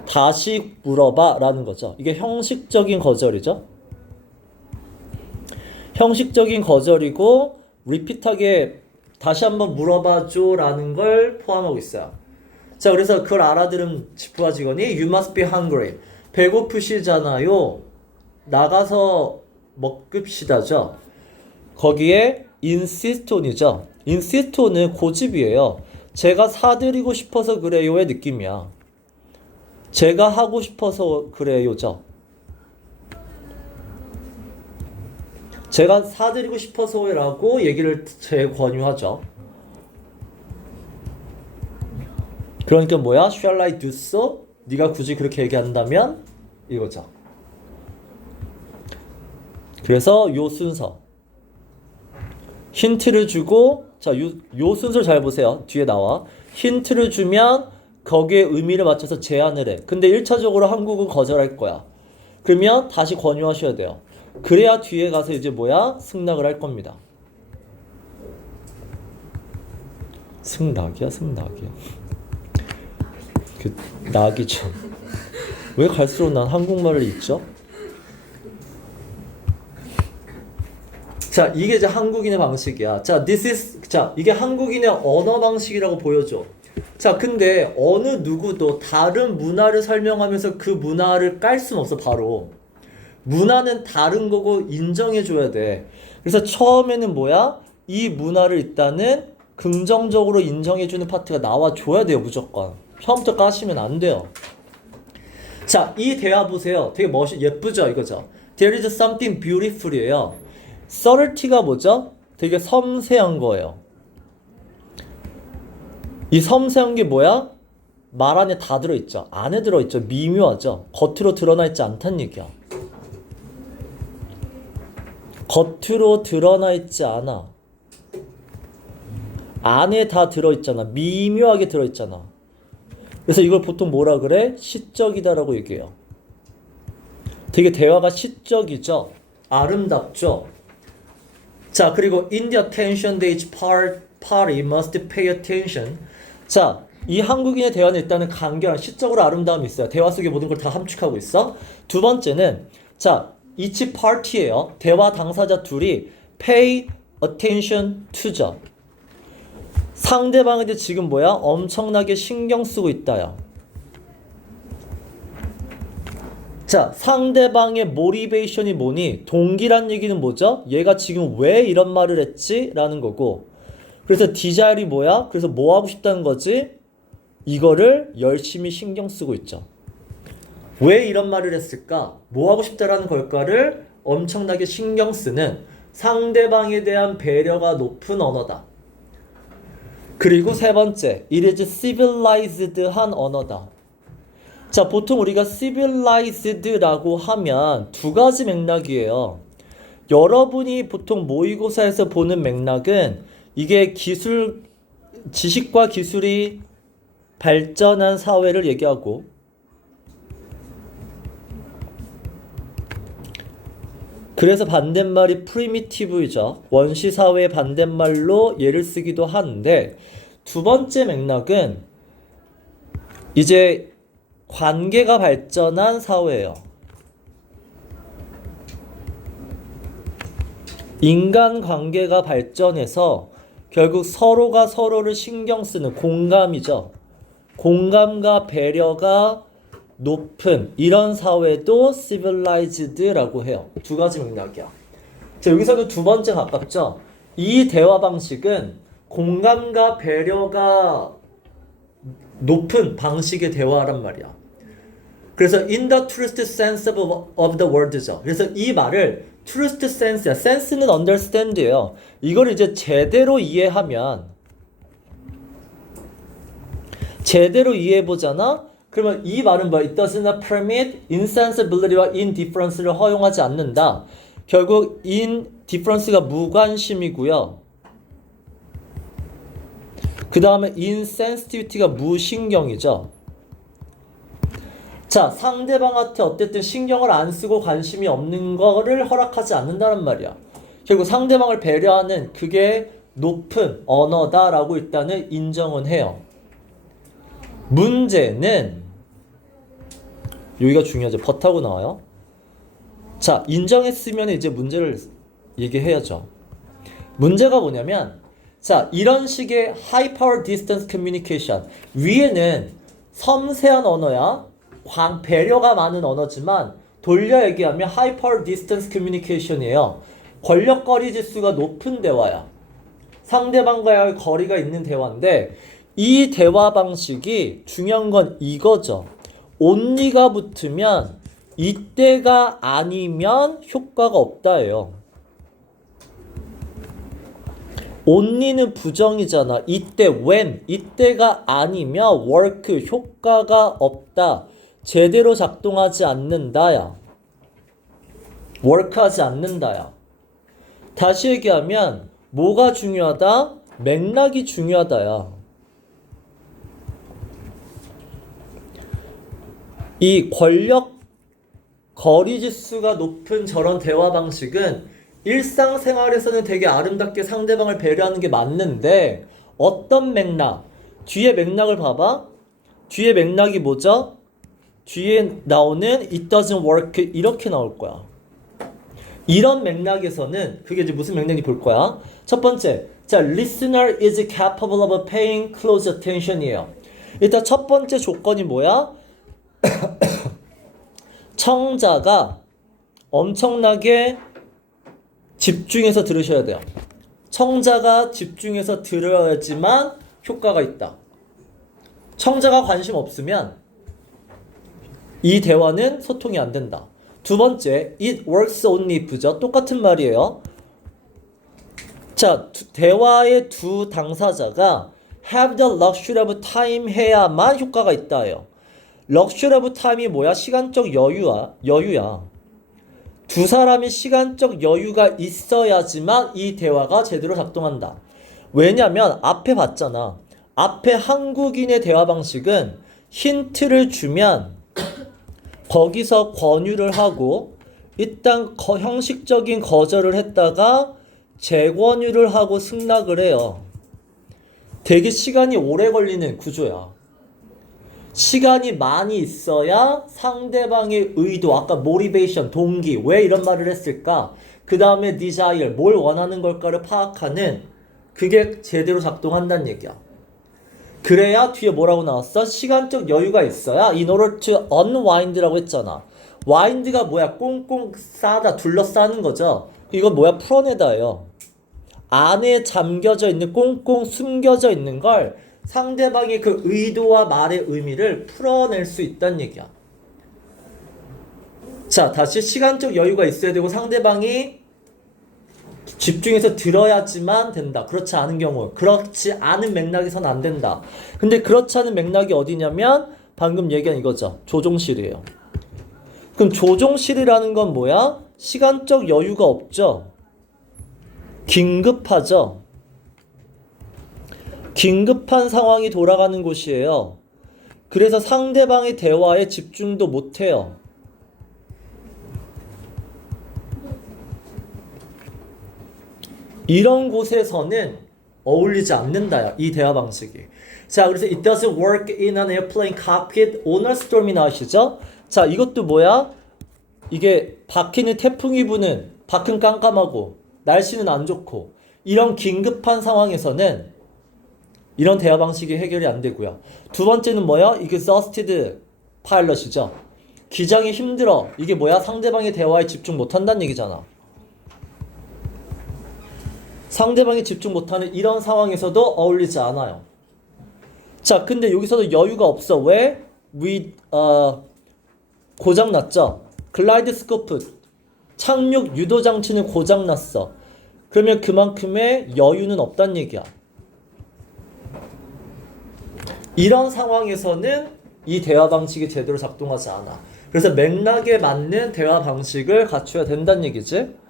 다시 물어봐 라는 거죠. 이게 형식적인 거절이죠. 형식적인 거절이고 repeat하게 다시 한번 물어봐줘 라는 걸 포함하고 있어요. 자, 그래서 그걸 알아들은 부하 직원이 You must be hungry. 배고프시잖아요. 나가서 먹읍시다죠. 거기에 insist on이죠. insist on은 고집이에요. 제가 사드리고 싶어서 그래요의 느낌이야. 제가 하고 싶어서 그래요죠. 제가 사드리고 싶어서라고 얘기를 재권유하죠. 그러니까 뭐야? Shall I do so? 네가 굳이 그렇게 얘기한다면 이거죠. 그래서 요 순서 힌트를 주고 자, 요 순서를 잘 보세요. 뒤에 나와. 힌트를 주면 거기에 의미를 맞춰서 제안을 해. 근데 1차적으로 한국은 거절할 거야. 그러면 다시 권유하셔야 돼요. 그래야 뒤에 가서 이제 뭐야? 승낙을 할 겁니다. 승낙이야? 승낙이야. 그 낙이죠. 왜 갈수록 난 한국말을 잊죠? 자, 이게 이제 한국인의 방식이야. 자, 이게 한국인의 언어 방식이라고 보여줘. 자, 근데 어느 누구도 다른 문화를 설명하면서 그 문화를 깔 수는 없어, 바로. 문화는 다른 거고 인정해줘야 돼. 그래서 처음에는 뭐야? 이 문화를 일단은 긍정적으로 인정해주는 파트가 나와줘야 돼요, 무조건. 처음부터 까시면 안 돼요. 자, 이 대화 보세요. 되게 예쁘죠, 이거죠? There is something beautiful이에요. subtlety가 뭐죠? 되게 섬세한 거예요. 이 섬세한 게 뭐야? 말 안에 다 들어있죠. 안에 들어있죠. 미묘하죠. 겉으로 드러나 있지 않다는 얘기야. 겉으로 드러나 있지 않아. 안에 다 들어있잖아. 미묘하게 들어있잖아. 그래서 이걸 보통 뭐라 그래? 시적이다라고 얘기해요. 되게 대화가 시적이죠. 아름답죠. 자, 그리고 in the attention age party must pay attention. 자, 이 한국인의 대화는 일단은 간결한 시적으로 아름다움이 있어요. 대화 속의 모든 걸 다 함축하고 있어. 두 번째는 자, each party예요. 대화 당사자 둘이 pay attention to죠. 상대방한테 지금 뭐야? 엄청나게 신경 쓰고 있다요. 자, 상대방의 모티베이션이 뭐니? 동기란 얘기는 뭐죠? 얘가 지금 왜 이런 말을 했지? 라는 거고. 그래서 디자일이 뭐야? 그래서 뭐 하고 싶다는 거지? 이거를 열심히 신경 쓰고 있죠. 왜 이런 말을 했을까? 뭐 하고 싶다라는 걸까를 엄청나게 신경 쓰는 상대방에 대한 배려가 높은 언어다. 그리고 세 번째, it is civilized한 언어다. 자, 보통 우리가 civilized라고 하면 두 가지 맥락이에요. 여러분이 보통 모의고사에서 보는 맥락은 이게 지식과 기술이 발전한 사회를 얘기하고 그래서 반대말이 primitive이죠. 원시 사회의 반대말로 예를 쓰기도 하는데 두 번째 맥락은 이제 관계가 발전한 사회예요. 인간관계가 발전해서 결국 서로가 서로를 신경 쓰는 공감이죠. 공감과 배려가 높은 이런 사회도 civilized라고 해요. 두 가지 맥락이야. 자, 여기서는 두 번째 가깝죠. 이 대화 방식은 공감과 배려가 높은 방식의 대화란 말이야. 그래서 in the truest sense of the word죠. 그래서 이 말을 truest sense야. sense는 understand예요. 이걸 이제 제대로 이해하면 제대로 이해해보잖아? 그러면 이 말은 뭐야? It does not permit insensibility와 indifference를 허용하지 않는다. 결국 indifference가 무관심이고요. 그 다음에 insensitivity가 무신경이죠. 자, 상대방한테 어쨌든 신경을 안 쓰고 관심이 없는 거를 허락하지 않는다는 말이야. 결국 상대방을 배려하는 그게 높은 언어다라고 일단은 인정은 해요. 문제는 여기가 중요하죠. 버하고 나와요. 자, 인정했으면 이제 문제를 얘기해야죠. 문제가 뭐냐면 자, 이런 식의 high power distance communication 위에는 섬세한 언어야. 배려가 많은 언어지만 돌려 얘기하면 high power distance communication이에요. 권력거리 지수가 높은 대화야. 상대방과의 거리가 있는 대화인데 이 대화 방식이 중요한 건 이거죠. only가 붙으면 이때가 아니면 효과가 없다예요. only는 부정이잖아. 이때 when 이때가 아니면 work 효과가 없다. 제대로 작동하지 않는다야. work하지 않는다야. 다시 얘기하면 뭐가 중요하다? 맥락이 중요하다야. 이 권력 거리 지수가 높은 저런 대화 방식은 일상생활에서는 되게 아름답게 상대방을 배려하는 게 맞는데 어떤 맥락? 뒤에 맥락을 봐봐. 뒤에 맥락이 뭐죠? 뒤에 나오는 it doesn't work 이렇게 나올 거야. 이런 맥락에서는 그게 이제 무슨 맥락인지 볼 거야. 첫 번째, 자, listener is capable of paying close attention이에요. 일단 첫 번째 조건이 뭐야? 청자가 엄청나게 집중해서 들으셔야 돼요. 청자가 집중해서 들어야지만 효과가 있다. 청자가 관심 없으면 이 대화는 소통이 안 된다. 두 번째, it works only if죠. 똑같은 말이에요. 자, 대화의 두 당사자가 have the luxury of time 해야만 효과가 있다예요. luxury of time이 뭐야? 시간적 여유야. 두 사람이 시간적 여유가 있어야지만 이 대화가 제대로 작동한다. 왜냐면 앞에 봤잖아. 앞에 한국인의 대화 방식은 힌트를 주면 거기서 권유를 하고 일단 형식적인 거절을 했다가 재권유를 하고 승낙을 해요. 되게 시간이 오래 걸리는 구조야. 시간이 많이 있어야 상대방의 의도, 아까 motivation, 동기, 왜 이런 말을 했을까? 그 다음에 desire, 뭘 원하는 걸까를 파악하는 그게 제대로 작동한다는 얘기야. 그래야 뒤에 뭐라고 나왔어? 시간적 여유가 있어야 in order to unwind라고 했잖아. wind가 뭐야? 꽁꽁 싸다, 둘러싸는 거죠. 이건 뭐야? 풀어내다예요. 안에 잠겨져 있는, 꽁꽁 숨겨져 있는 걸 상대방의 그 의도와 말의 의미를 풀어낼 수 있다는 얘기야. 자, 다시 시간적 여유가 있어야 되고 상대방이 집중해서 들어야지만 된다. 그렇지 않은 경우, 그렇지 않은 맥락에서는 안 된다. 근데 그렇지 않은 맥락이 어디냐면 방금 얘기한 이거죠. 조종실이에요. 그럼 조종실이라는 건 뭐야? 시간적 여유가 없죠. 긴급하죠. 긴급한 상황이 돌아가는 곳이에요. 그래서 상대방의 대화에 집중도 못해요. 이런 곳에서는 어울리지 않는다. 이 대화 방식이. 자, 그래서 it doesn't work in an airplane cockpit on a stormy night이죠. 자, 이것도 뭐야? 이게 박히는 태풍이 부는 밖은 깜깜하고 날씨는 안 좋고 이런 긴급한 상황에서는 이런 대화 방식이 해결이 안 되고요. 두 번째는 뭐야? 이게 exhausted pilot이죠. 기장이 힘들어. 이게 뭐야? 상대방의 대화에 집중 못한다는 얘기잖아. 상대방이 집중 못하는 이런 상황에서도 어울리지 않아요. 자, 근데 여기서도 여유가 없어. 왜? 고장났죠? 글라이드 스코프 착륙 유도 장치는 고장났어. 그러면 그만큼의 여유는 없단 얘기야. 이런 상황에서는 이 대화 방식이 제대로 작동하지 않아. 그래서 맥락에 맞는 대화 방식을 갖춰야 된다는 얘기지.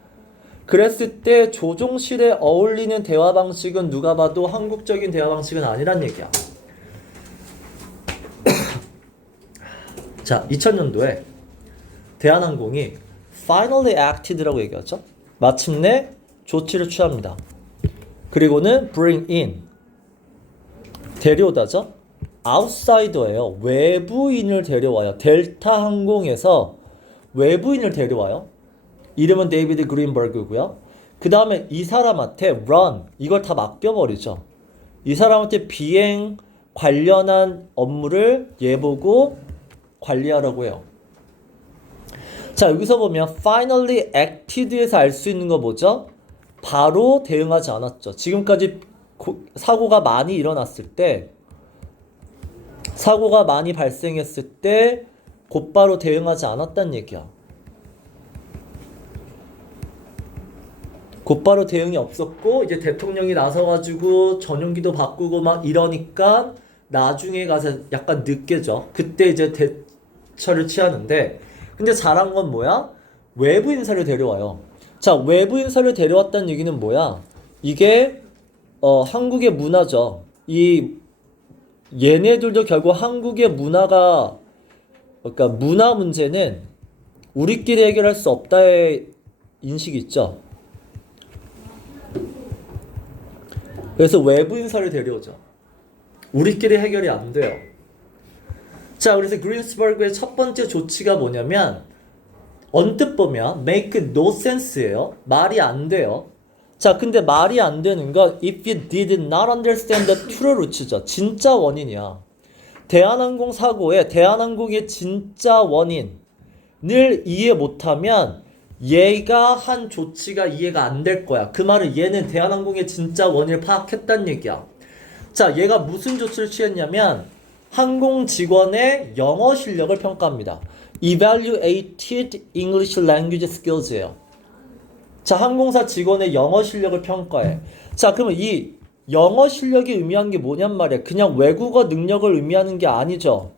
그랬을 때 조종실에 어울리는 대화 방식은 누가 봐도 한국적인 대화 방식은 아니란 얘기야. 자, 2000년도에 대한항공이 finally acted라고 얘기하죠. 마침내 조치를 취합니다. 그리고는 bring in. 데려오다죠. outsider예요. 외부인을 데려와요. 델타 항공에서 외부인을 데려와요. 이름은 데이비드 그린버그고요. 그 다음에 이 사람한테 run 이걸 다 맡겨버리죠. 이 사람한테 비행 관련한 업무를 얘 보고 관리하라고 해요. 자, 여기서 보면 finally acted에서 알 수 있는 거 뭐죠? 바로 대응하지 않았죠. 지금까지 사고가 많이 일어났을 때, 사고가 많이 발생했을 때 곧바로 대응하지 않았다는 얘기야. 곧바로 대응이 없었고 이제 대통령이 나서가지고 전용기도 바꾸고 막 이러니까 나중에 가서 약간 늦게죠. 그때 이제 대처를 취하는데, 근데 잘한 건 뭐야? 외부 인사를 데려와요. 자, 외부 인사를 데려왔다는 얘기는 뭐야? 이게 한국의 문화죠. 이 얘네들도 결국 한국의 문화가, 그러니까 문화 문제는 우리끼리 해결할 수 없다의 인식이 있죠. 그래서 외부 인사를 데려오죠. 우리끼리 해결이 안 돼요. 자, 그래서 그린스버그의 첫 번째 조치가 뭐냐면, 언뜻 보면 make no sense예요. 말이 안 돼요. 자, 근데 말이 안 되는 건 if you did not understand the true roots죠. 진짜 원인이야. 대한항공 사고의 대한항공의 진짜 원인을 이해 못하면 얘가 한 조치가 이해가 안 될 거야. 그 말은 얘는 대한항공의 진짜 원인을 파악했다는 얘기야. 자, 얘가 무슨 조치를 취했냐면 항공 직원의 영어 실력을 평가합니다. Evaluated English Language Skills예요. 자, 항공사 직원의 영어 실력을 평가해. 자, 그러면 이 영어 실력이 의미하는 게 뭐냔 말이야. 그냥 외국어 능력을 의미하는 게 아니죠.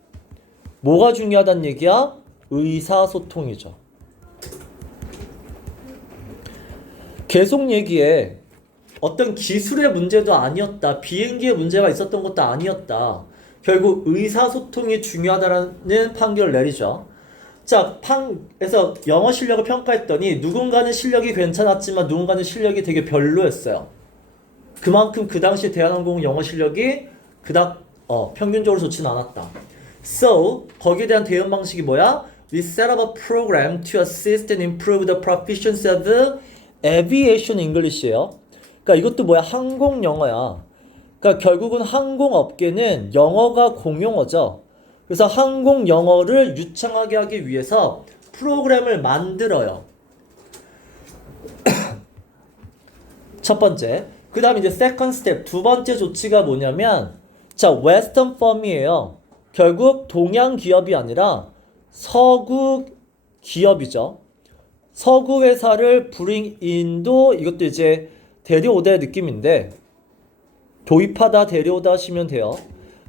뭐가 중요하다는 얘기야? 의사소통이죠. 계속 얘기해. 어떤 기술의 문제도 아니었다. 비행기의 문제가 있었던 것도 아니었다. 결국 의사소통이 중요하다는 판결을 내리죠. 자, 에서 영어 실력을 평가했더니 누군가는 실력이 괜찮았지만 누군가는 실력이 되게 별로였어요. 그만큼 그 당시 대한항공 영어 실력이 그닥 평균적으로 좋지는 않았다. So, 거기에 대한 대응 방식이 뭐야? We set up a program to assist and improve the proficiency of aviation English예요. 그러니까 이것도 뭐야? 항공 영어야. 그러니까 결국은 항공업계는 영어가 공용어죠. 그래서 항공 영어를 유창하게 하기 위해서 프로그램을 만들어요. 첫 번째. 그 다음에 이제 second step, 두 번째 조치가 뭐냐면, 자, western firm이에요. 결국 동양 기업이 아니라 서구 기업이죠. 서구 회사를 bring in도 이것도 이제 데려오다의 느낌인데, 도입하다, 데려오다 하시면 돼요.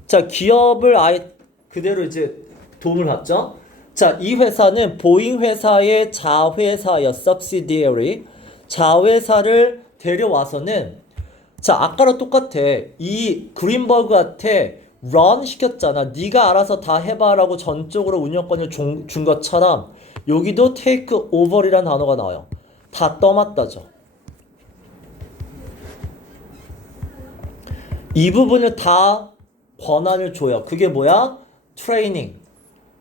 자, 기업을 아예 그대로 이제 도움을 받죠. 자, 이 회사는 보잉 회사의 자회사예요. subsidiary. 자회사를 데려와서는, 자, 아까랑 똑같아. 이 그린버그한테 run 시켰잖아. 네가 알아서 다 해봐라고 전적으로 운영권을 준 것처럼 여기도 take over이라는 단어가 나와요. 다 떠맡다죠. 이 부분을 다 권한을 줘요. 그게 뭐야? 트레이닝,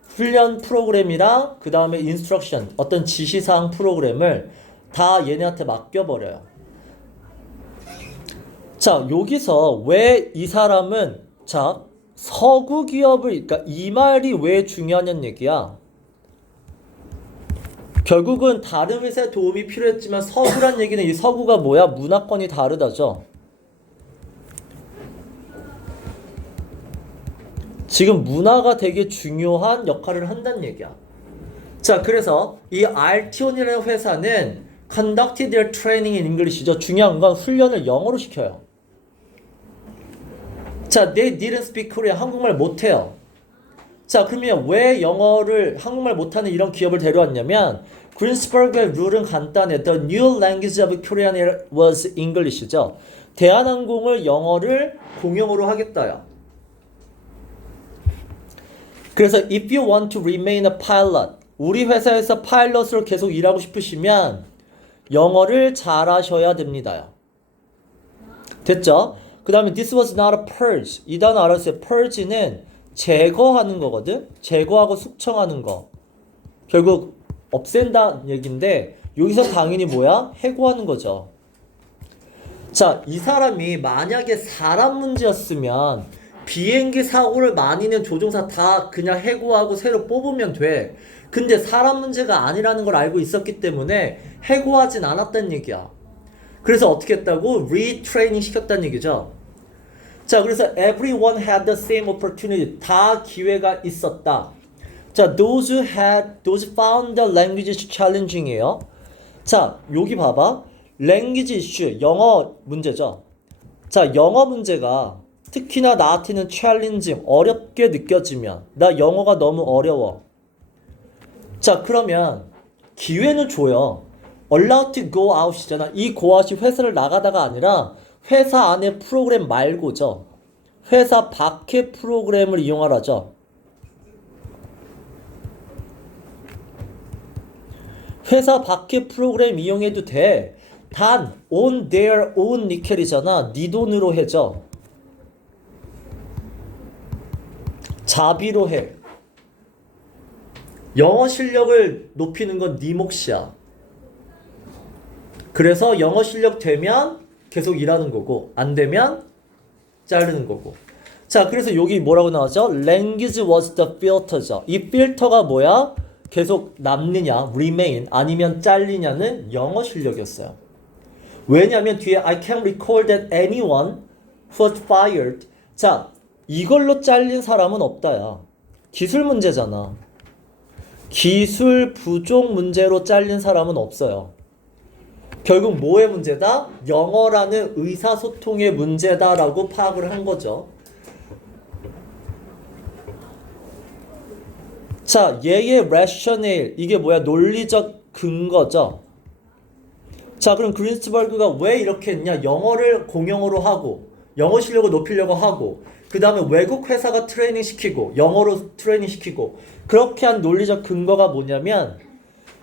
훈련 프로그램이랑 그 다음에 인스트럭션, 어떤 지시사항 프로그램을 다 얘네한테 맡겨버려요. 자, 여기서 왜 이 사람은, 자, 서구 기업을, 그러니까 이 말이 왜 중요하냐는 얘기야. 결국은 다른 회사의 도움이 필요했지만 서구란 얘기는, 이 서구가 뭐야? 문화권이 다르다죠. 지금 문화가 되게 중요한 역할을 한다는 얘기야. 자, 그래서 이 RTON이라는 회사는 conducted their training in English죠. 중요한 건 훈련을 영어로 시켜요. 자, they didn't speak Korean. 한국말 못해요. 자, 그러면 왜 영어를 한국말 못하는 이런 기업을 데려왔냐면, 그린스버그의 룰은 간단해. The new language of Korean was English죠. 대한항공을 영어를 공용어로 하겠다요. 그래서 if you want to remain a pilot, 우리 회사에서 파일럿으로 계속 일하고 싶으시면 영어를 잘하셔야 됩니다. 됐죠? 그 다음에 this was not a purge. 이 단어 알았어요. purge는 제거하는 거거든. 제거하고 숙청하는 거. 결국 없앤다 얘긴데 여기서 당연히 뭐야? 해고하는 거죠. 자, 이 사람이 만약에 사람 문제였으면 비행기 사고를 많이 낸 조종사 다 그냥 해고하고 새로 뽑으면 돼. 근데 사람 문제가 아니라는 걸 알고 있었기 때문에 해고하진 않았다는 얘기야. 그래서 어떻게 했다고? 리트레이닝 시켰다는 얘기죠. 자, 그래서 everyone had the same opportunity. 다 기회가 있었다. 자, those found the language challenging이에요. 자, 여기 봐봐. language issue, 영어 문제죠. 자, 영어 문제가 특히나 나한테는 challenging, 어렵게 느껴지면 나 영어가 너무 어려워. 자, 그러면 기회는 줘요. allowed to go out이잖아. 이 go out이 회사를 나가다가 아니라 회사 안에 프로그램 말고죠. 회사 밖의 프로그램을 이용하라죠. 회사 밖의 프로그램 이용해도 돼. 단 on their own nickel이잖아. 네 돈으로 해줘. 자비로 해. 영어 실력을 높이는 건 네 몫이야. 그래서 영어 실력 되면 계속 일하는 거고 안 되면 자르는 거고. 자, 그래서 여기 뭐라고 나왔죠? Language was the filter죠. 이 필터가 뭐야? 계속 남느냐, remain, 아니면 잘리냐는 영어 실력이었어요. 왜냐면 뒤에 I can recall that anyone was fired. 자, 이걸로 잘린 사람은 없다야. 기술 문제잖아. 기술 부족 문제로 잘린 사람은 없어요. 결국 뭐의 문제다? 영어라는 의사소통의 문제다라고 파악을 한 거죠. 자, 얘의 rationale, 이게 뭐야? 논리적 근거죠. 자, 그럼 그린스버그가 왜 이렇게 했냐? 영어를 공용어로 하고 영어 실력을 높이려고 하고 그 다음에 외국 회사가 트레이닝 시키고 영어로 트레이닝 시키고 그렇게 한 논리적 근거가 뭐냐면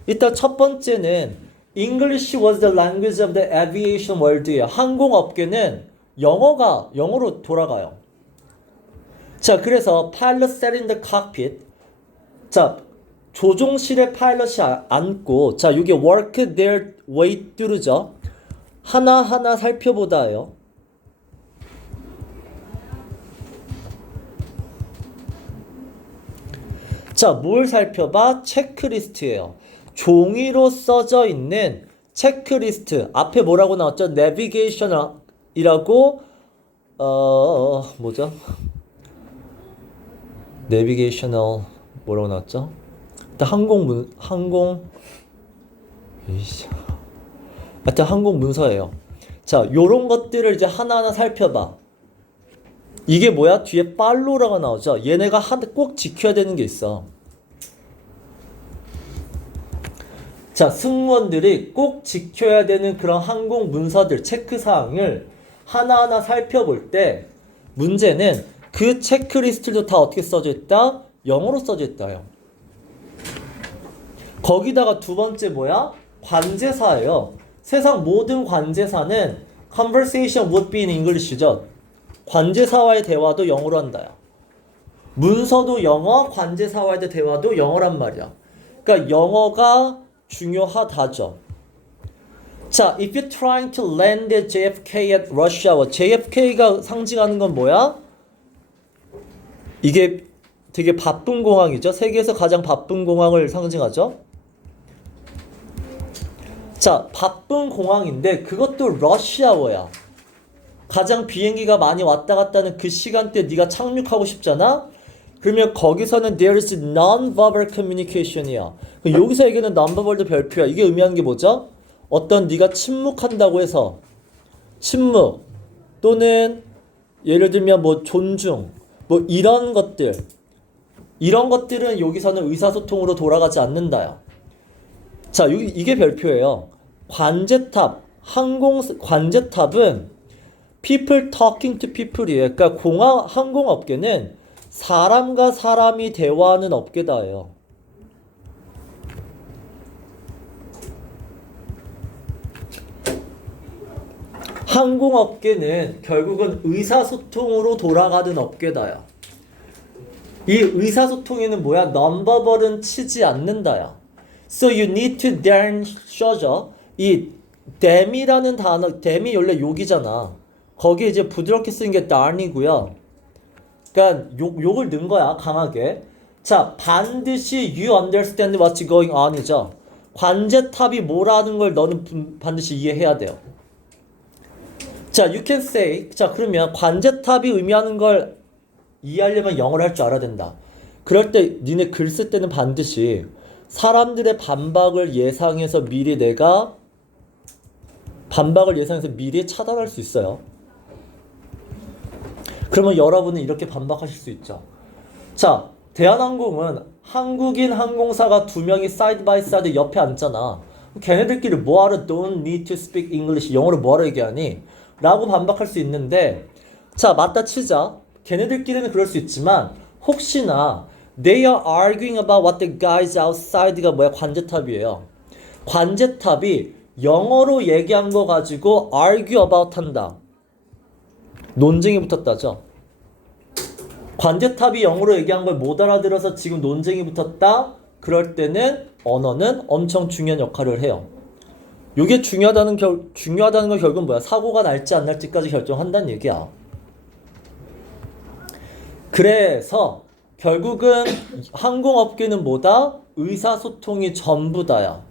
일단 첫 번째는 English was the language of the aviation world예요. 항공업계는 영어로 돌아가요. 자, 그래서 pilot sat in the cockpit. 자, 조종실에 파일럿이 앉고, 자, 이게 work their way through죠. 하나하나 살펴보다요. 자, 뭘 살펴봐? 체크리스트예요. 종이로 써져 있는 체크리스트. 앞에 뭐라고 나왔죠? 내비게이션이라고 뭐죠? 내비게이셔널 뭐라고 나왔죠? 일단 항공 문서예요. 자, 요런 것들을 이제 하나하나 살펴봐. 이게 뭐야? 뒤에 팔로우라고 나오죠? 얘네가 꼭 지켜야 되는 게 있어. 자, 승무원들이 꼭 지켜야 되는 그런 항공 문서들, 체크사항을 하나하나 살펴볼 때 문제는 그 체크리스트도 다 어떻게 써져 있다? 영어로 써져 있다요. 거기다가 두 번째 뭐야? 관제사예요. 세상 모든 관제사는 conversation would be in English죠. 관제사와의 대화도 영어로 한다요. 문서도 영어, 관제사와의 대화도 영어란 말이야. 그러니까 영어가 중요하다죠. 자, if you're trying to land at JFK at rush hour. JFK가 상징하는 건 뭐야? 이게 되게 바쁜 공항이죠. 세계에서 가장 바쁜 공항을 상징하죠. 자, 바쁜 공항인데 그것도 러시아워야. 가장 비행기가 많이 왔다 갔다 하는 그 시간대에 네가 착륙하고 싶잖아? 그러면 거기서는 there is non-verbal communication이야. 여기서 얘기하는 non-verbal도 별표야. 이게 의미하는 게 뭐죠? 어떤 네가 침묵한다고 해서 침묵 또는 예를 들면 뭐 존중 뭐 이런 것들은 여기서는 의사소통으로 돌아가지 않는다요. 자, 이게 별표예요. 관제탑, 관제탑은 people talking to people이에요. 그러니까 항공업계는 사람과 사람이 대화하는 업계다예요. 항공업계는 결국은 의사소통으로 돌아가는 업계다야. 이 의사소통에는 뭐야? 넘버벌은 치지 않는다야. So you need to then show 이 dam이라는 단어, dam이 원래 욕이잖아. 거기에 이제 부드럽게 쓰는 게 darn이고요. 그러니까 욕을 넣은 거야, 강하게. 자, 반드시 you understand what's going on이죠. 관제탑이 뭐라는 걸 너는 반드시 이해해야 돼요. 자, you can say. 자, 그러면 관제탑이 의미하는 걸 이해하려면 영어를 할 줄 알아야 된다. 그럴 때 니네 글 쓸 때는 반드시 사람들의 반박을 예상해서 미리 차단할 수 있어요. 그러면 여러분은 이렇게 반박하실 수 있죠. 자, 대한항공은 한국인 항공사가 2명이 사이드 바이 사이드 옆에 앉잖아. 걔네들끼리 뭐하러 don't need to speak English, 영어로 뭐하러 얘기하니? 라고 반박할 수 있는데, 자, 맞다 치자. 걔네들끼리는 그럴 수 있지만 혹시나 they are arguing about what the guys outside가 뭐야? 관제탑이에요. 관제탑이 영어로 얘기한 거 가지고 argue about 한다. 논쟁이 붙었다죠. 관제탑이 영어로 얘기한 걸 못 알아들어서 지금 논쟁이 붙었다. 그럴 때는 언어는 엄청 중요한 역할을 해요. 이게 중요하다는 건 결국은 뭐야? 사고가 날지 안 날지까지 결정한다는 얘기야. 그래서 결국은 항공업계는 뭐다? 의사소통이 전부다야.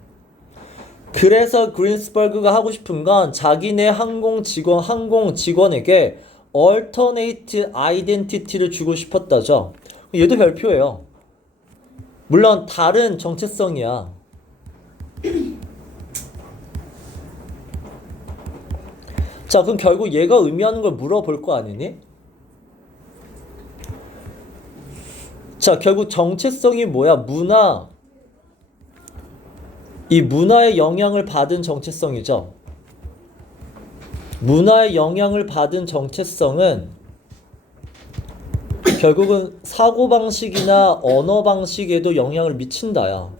그래서 그린스버그가 하고 싶은 건 자기네 항공 직원에게 alternate identity를 주고 싶었다죠. 얘도 별표예요. 물론 다른 정체성이야. 자, 그럼 결국 얘가 의미하는 걸 물어볼 거 아니니? 자, 결국 정체성이 뭐야? 문화. 이 문화의 영향을 받은 정체성이죠. 문화의 영향을 받은 정체성은 결국은 사고방식이나 언어방식에도 영향을 미친다야.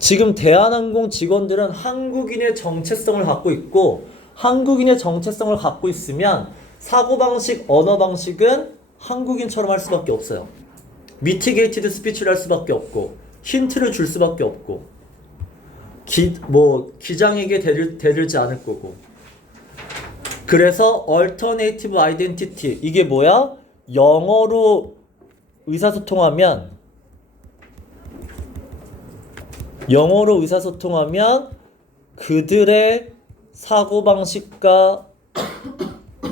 지금 대한항공 직원들은 한국인의 정체성을 갖고 있고, 한국인의 정체성을 갖고 있으면 사고방식, 언어방식은 한국인처럼 할 수밖에 없어요. 미티게이티드 스피치를 할 수밖에 없고, 힌트를 줄 수밖에 없고, 기장에게 대들지 않을 거고. 그래서 alternative identity, 이게 뭐야? 영어로 의사소통하면 그들의 사고방식과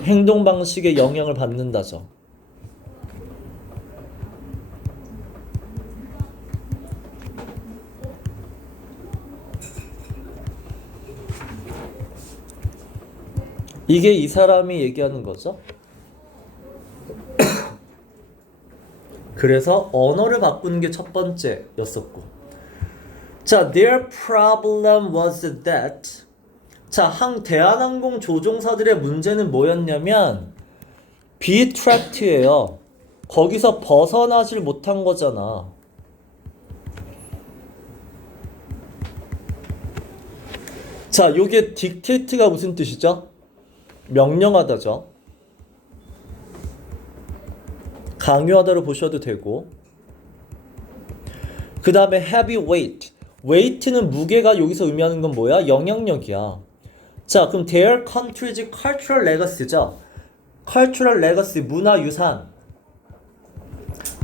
행동방식에 영향을 받는다죠. 이게 이 사람이 얘기하는 거죠. 그래서 언어를 바꾸는 게 첫 번째였었고. 자, their problem was that. 자, 대한항공 조종사들의 문제는 뭐였냐면 B-트랙트예요. 거기서 벗어나질 못한 거잖아. 자, 요게 dictate가 무슨 뜻이죠? 명령하다죠. 강요하다로 보셔도 되고. 그 다음에 heavyweight. weight는 무게가 여기서 의미하는 건 뭐야? 영향력이야. 자, 그럼 their country's cultural legacy죠. cultural legacy, 문화유산.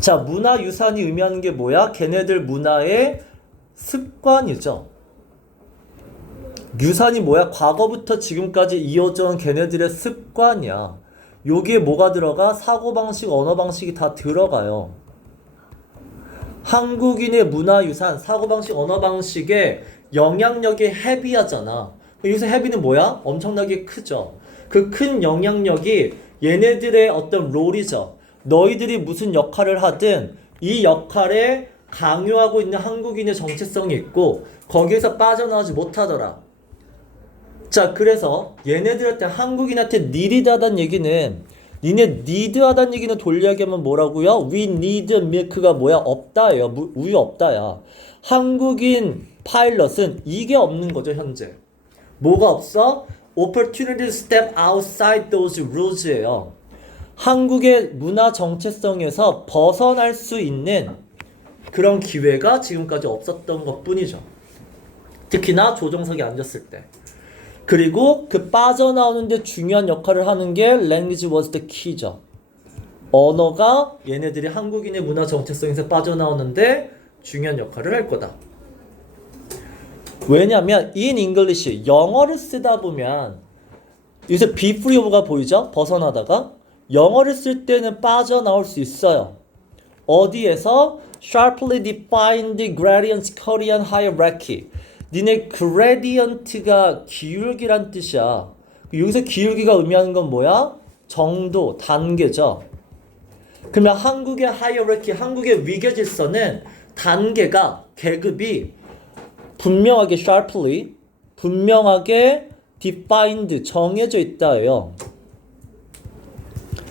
자, 문화유산이 의미하는 게 뭐야? 걔네들 문화의 습관이죠. 유산이 뭐야? 과거부터 지금까지 이어져 온 걔네들의 습관이야. 여기에 뭐가 들어가? 사고방식, 언어방식이 다 들어가요. 한국인의 문화유산, 사고방식, 언어방식에 영향력이 헤비하잖아. 여기서 헤비는 뭐야? 엄청나게 크죠. 그 큰 영향력이 얘네들의 어떤 롤이죠. 너희들이 무슨 역할을 하든 이 역할에 강요하고 있는 한국인의 정체성이 있고 거기에서 빠져나오지 못하더라. 자, 그래서 얘네들한테 한국인한테 니리다단 얘기는 니네 need 하다는 얘기는 돌려하면 뭐라고요? We need milk가 뭐야? 없다예요. 우유 없다야. 한국인 파일럿은 이게 없는 거죠, 현재. 뭐가 없어? Opportunity to step outside those rules예요. 한국의 문화 정체성에서 벗어날 수 있는 그런 기회가 지금까지 없었던 것뿐이죠. 특히나 조정석에 앉았을 때. 그리고 그 빠져나오는데 중요한 역할을 하는 게 language was the key죠. 언어가 얘네들이 한국인의 문화 정체성에서 빠져나오는데 중요한 역할을 할 거다. 왜냐면 in English 영어를 쓰다 보면 요새 be free of가 보이죠? 벗어나다가 영어를 쓸 때는 빠져나올 수 있어요. 어디에서? sharply defined gradient Korean hierarchy. 니네 gradient가 기울기란 뜻이야. 여기서 기울기가 의미하는 건 뭐야? 정도, 단계죠. 그러면 한국의 hierarchy, 한국의 위계질서는 단계가, 계급이 분명하게 sharply, 분명하게 defined, 정해져 있다예요.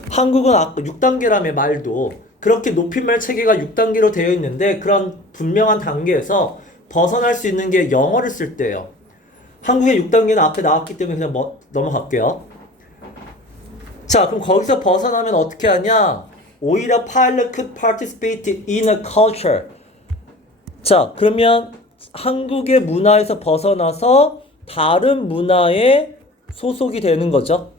한국은 아까 6단계라며 말도 그렇게 높임말 체계가 6단계로 되어 있는데 그런 분명한 단계에서 벗어날 수 있는 게 영어를 쓸 때예요. 한국의 6단계는 앞에 나왔기 때문에 그냥 넘어갈게요. 자, 그럼 거기서 벗어나면 어떻게 하냐? 오히려 pilot could participate in a culture. 자, 그러면 한국의 문화에서 벗어나서 다른 문화에 소속이 되는 거죠.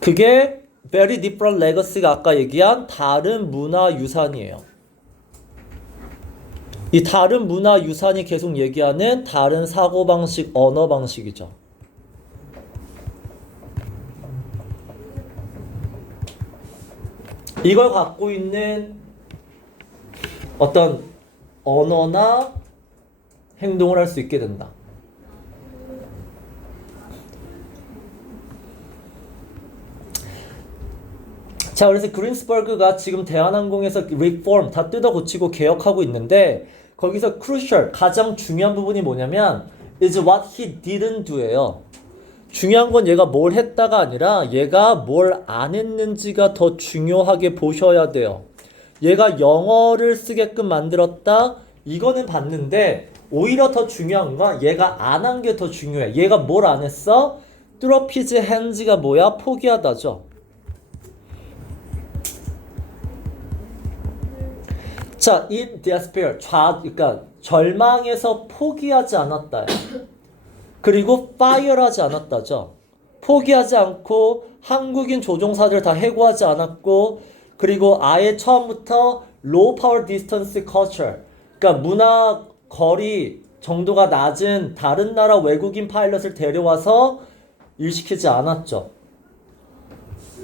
그게 very different legacy가 아까 얘기한 다른 문화 유산이에요. 이 다른 문화 유산이 계속 얘기하는 다른 사고방식, 언어 방식이죠. 이걸 갖고 있는 어떤 언어나 행동을 할 수 있게 된다. 자, 그래서 그린스버그가 지금 대한항공에서 리폼 다 뜯어 고치고 개혁하고 있는데 거기서 crucial, 가장 중요한 부분이 뭐냐면 is what he didn't do예요. 중요한 건 얘가 뭘 했다가 아니라 얘가 뭘 안 했는지가 더 중요하게 보셔야 돼요. 얘가 영어를 쓰게끔 만들었다. 이거는 봤는데 오히려 더 중요한 건 얘가 안 한 게 더 중요해. 얘가 뭘 안 했어? drop his hands가 뭐야? 포기하다죠. 자, in despair, 그러니까 절망에서 포기하지 않았다. 그리고 fire하지 않았다죠. 포기하지 않고 한국인 조종사들 다 해고하지 않았고, 그리고 아예 처음부터 low power distance culture, 그러니까 문화 거리 정도가 낮은 다른 나라 외국인 파일럿을 데려와서 일시키지 않았죠.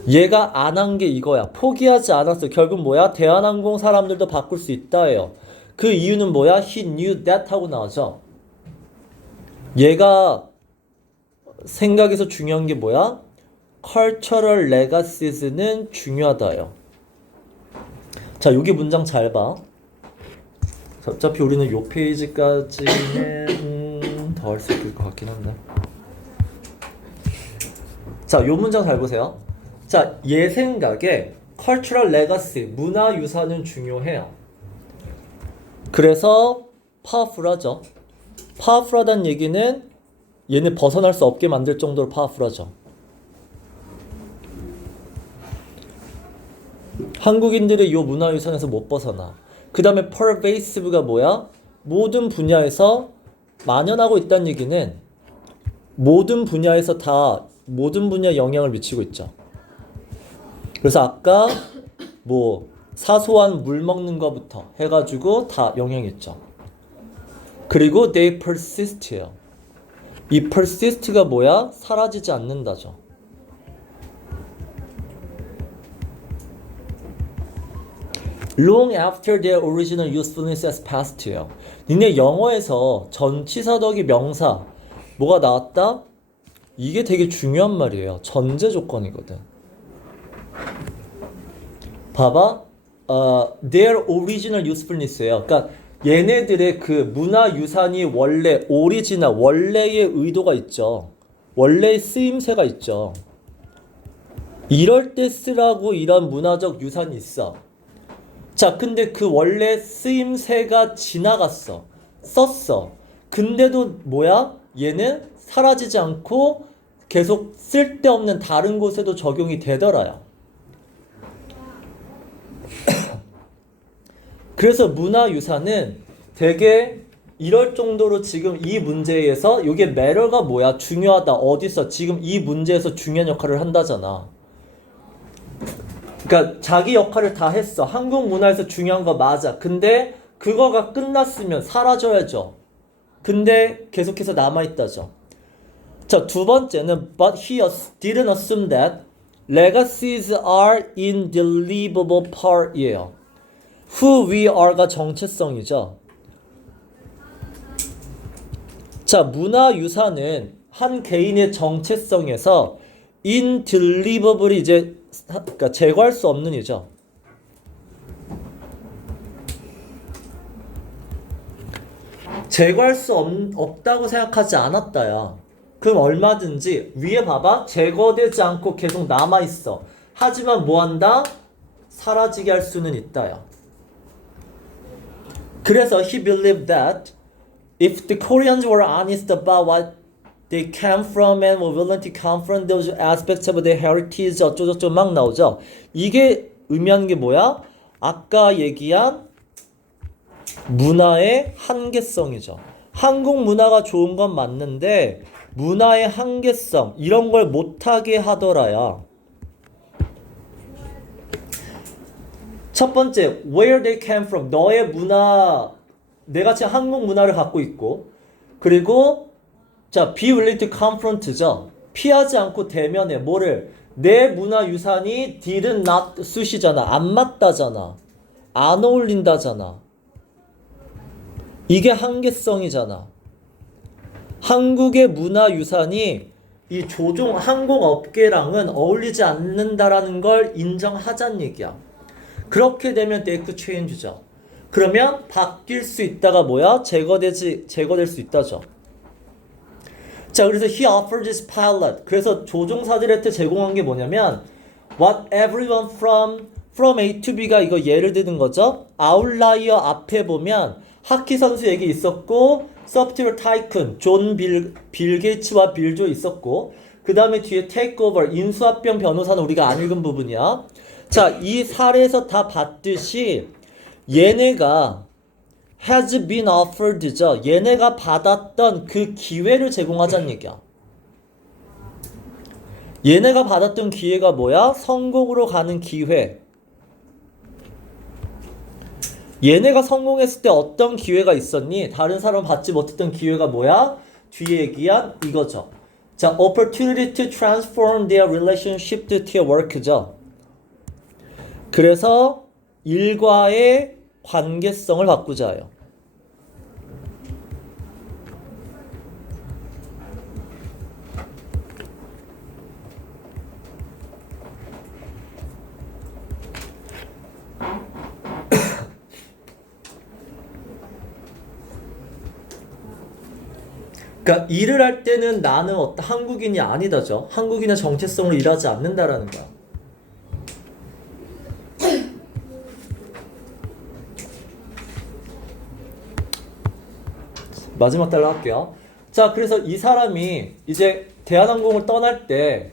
얘가 안 한 게 이거야. 포기하지 않았어. 결국 뭐야? 대한항공 사람들도 바꿀 수 있다예요. 그 이유는 뭐야? He knew that 하고 나오죠. 얘가 생각에서 중요한 게 뭐야? Cultural legacies는 중요하다예요. 자, 여기 문장 잘 봐. 자, 어차피 우리는 요 페이지까지는 더 할 수 있을 것 같긴 한데. 자, 요 문장 잘 보세요. 자, 얘 생각에 cultural legacy, 문화 유산은 중요해요. 그래서 powerful하죠. powerful하다는 얘기는 얘는 벗어날 수 없게 만들 정도로 powerful하죠. 한국인들이 이 문화 유산에서 못 벗어나. 그 다음에 pervasive가 뭐야? 모든 분야에서 만연하고 있다는 얘기는 모든 분야에서 다 모든 분야에 영향을 미치고 있죠. 그래서 아까 뭐 사소한 물 먹는 거부터 해가지고 다 영향이 있죠. 그리고 they persist예요. 이 persist가 뭐야? 사라지지 않는다죠. long after their original usefulness has passed예요. 니네 영어에서 전치사더기 명사 뭐가 나왔다? 이게 되게 중요한 말이에요. 전제 조건이거든. 봐봐. their original usefulness예요. 그러니까 얘네들의 그 문화 유산이 원래 오리지널, 원래의 의도가 있죠. 원래의 쓰임새가 있죠. 이럴 때 쓰라고 이런 문화적 유산이 있어. 자, 근데 그 원래 쓰임새가 지나갔어. 썼어. 근데도 뭐야? 얘는 사라지지 않고 계속 쓸데없는 다른 곳에도 적용이 되더라요. 그래서 문화유산은 되게 이럴 정도로 지금 이 문제에서 이게 matter가 뭐야? 중요하다. 어디서? 지금 이 문제에서 중요한 역할을 한다잖아. 그러니까 자기 역할을 다 했어. 한국 문화에서 중요한 거 맞아. 근데 그거가 끝났으면 사라져야죠. 근데 계속해서 남아있다죠. 자, 두 번째는 but he didn't assume that legacies are indelible part이에요. who we are가 정체성이죠. 자, 문화유산은 한 개인의 정체성에서 indelible이 이제 그러니까 제거할 수 없는 이죠. 제거할 수 없다고 생각하지 않았다야. 그럼 얼마든지 위에 봐봐. 제거되지 않고 계속 남아있어. 하지만 뭐한다? 사라지게 할 수는 있다야. 그래서 he believed that if the Koreans were honest about what they came from and were willing to confront those aspects of their heritage 어쩌고저쩌고 막 나오죠. 이게 의미하는 게 뭐야? 아까 얘기한 문화의 한계성이죠. 한국 문화가 좋은 건 맞는데 문화의 한계성 이런 걸 못하게 하더라야. 첫 번째, where they came from. 너의 문화, 내가 지금 한국 문화를 갖고 있고, 그리고 자, be willing to confront죠. 피하지 않고 대면해. 뭐를? 내 문화 유산이 did not suit이잖아. 안 맞다잖아. 안 어울린다잖아. 이게 한계성이잖아. 한국의 문화 유산이 이 조종 항공업계랑은 어울리지 않는다라는 걸 인정하자는 얘기야. 그렇게 되면 they could change죠. 그러면 바뀔 수 있다가 뭐야? 제거될 수 있다죠. 자, 그래서 he offered this pilot. 그래서 조종사들한테 제공한 게 뭐냐면 what everyone from A to B가 이거 예를 드는 거죠. 아웃라이어 앞에 보면 하키 선수 얘기 있었고 소프트웨어 타이쿤 빌 게이츠와 빌조 있었고 그 다음에 뒤에 테이크오버 인수합병 변호사는 우리가 안 읽은 부분이야. 자, 이 사례에서 다 봤듯이 얘네가 has been offered죠. 얘네가 받았던 그 기회를 제공하자는 얘기야. 얘네가 받았던 기회가 뭐야? 성공으로 가는 기회. 얘네가 성공했을 때 어떤 기회가 있었니? 다른 사람 받지 못했던 기회가 뭐야? 뒤에 얘기한 이거죠. 자, opportunity to transform their relationship to their work죠. 그래서 일과의 관계성을 바꾸자요. 그러니까 일을 할 때는 나는 어떤 한국인이 아니다죠. 한국인의 정체성으로 일하지 않는다라는 거야. 마지막 달로 할게요. 자, 그래서 이 사람이 이제 대한항공을 떠날 때,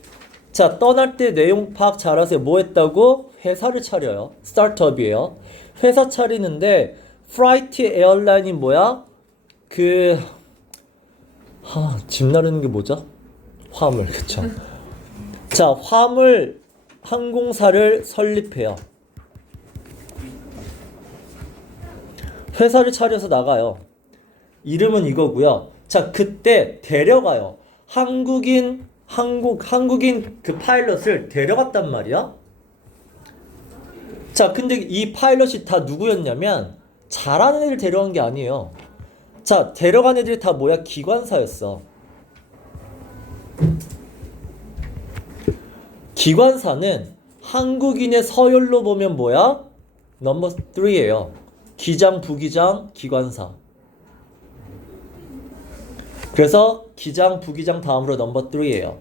자, 떠날 때 내용 파악 잘하세요. 뭐 했다고? 회사를 차려요. 스타트업이에요. 회사 차리는데, 프라이트 에어라인이 뭐야? 집 나르는 게 뭐죠? 화물, 그쵸? 자, 화물 항공사를 설립해요. 회사를 차려서 나가요. 이름은 이거고요. 자, 그때 데려가요. 한국인 그 파일럿을 데려갔단 말이야. 자, 근데 이 파일럿이 다 누구였냐면 잘하는 애들 데려간 게 아니에요. 자, 데려간 애들이 다 뭐야? 기관사였어. 기관사는 한국인의 서열로 보면 뭐야? 넘버 3예요. 기장, 부기장, 기관사. 그래서 기장, 부기장 다음으로 넘버 3예요.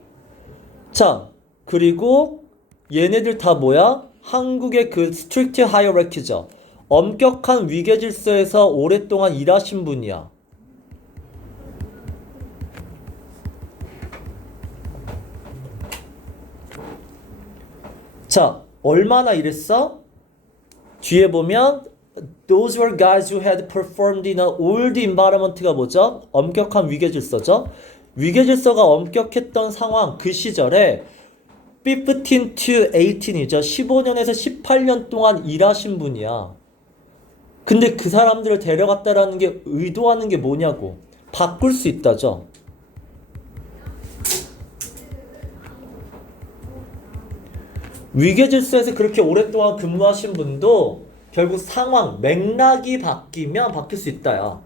자, 그리고 얘네들 다 뭐야? 한국의 그 스트릭트 하이어라키죠. 엄격한 위계 질서에서 오랫동안 일하신 분이야. 자, 얼마나 일했어? 뒤에 보면 Those were guys who had performed in an old environment가 뭐죠? 엄격한 위계 질서죠. 위계 질서가 엄격했던 상황 그 시절에 15 to 18이죠. 15년에서 18년 동안 일하신 분이야. 근데 그 사람들을 데려갔다라는 게 의도하는 게 뭐냐고. 바꿀 수 있다죠. 위계 질서에서 그렇게 오랫동안 근무하신 분도 결국 상황, 맥락이 바뀌면 바뀔 수 있다요.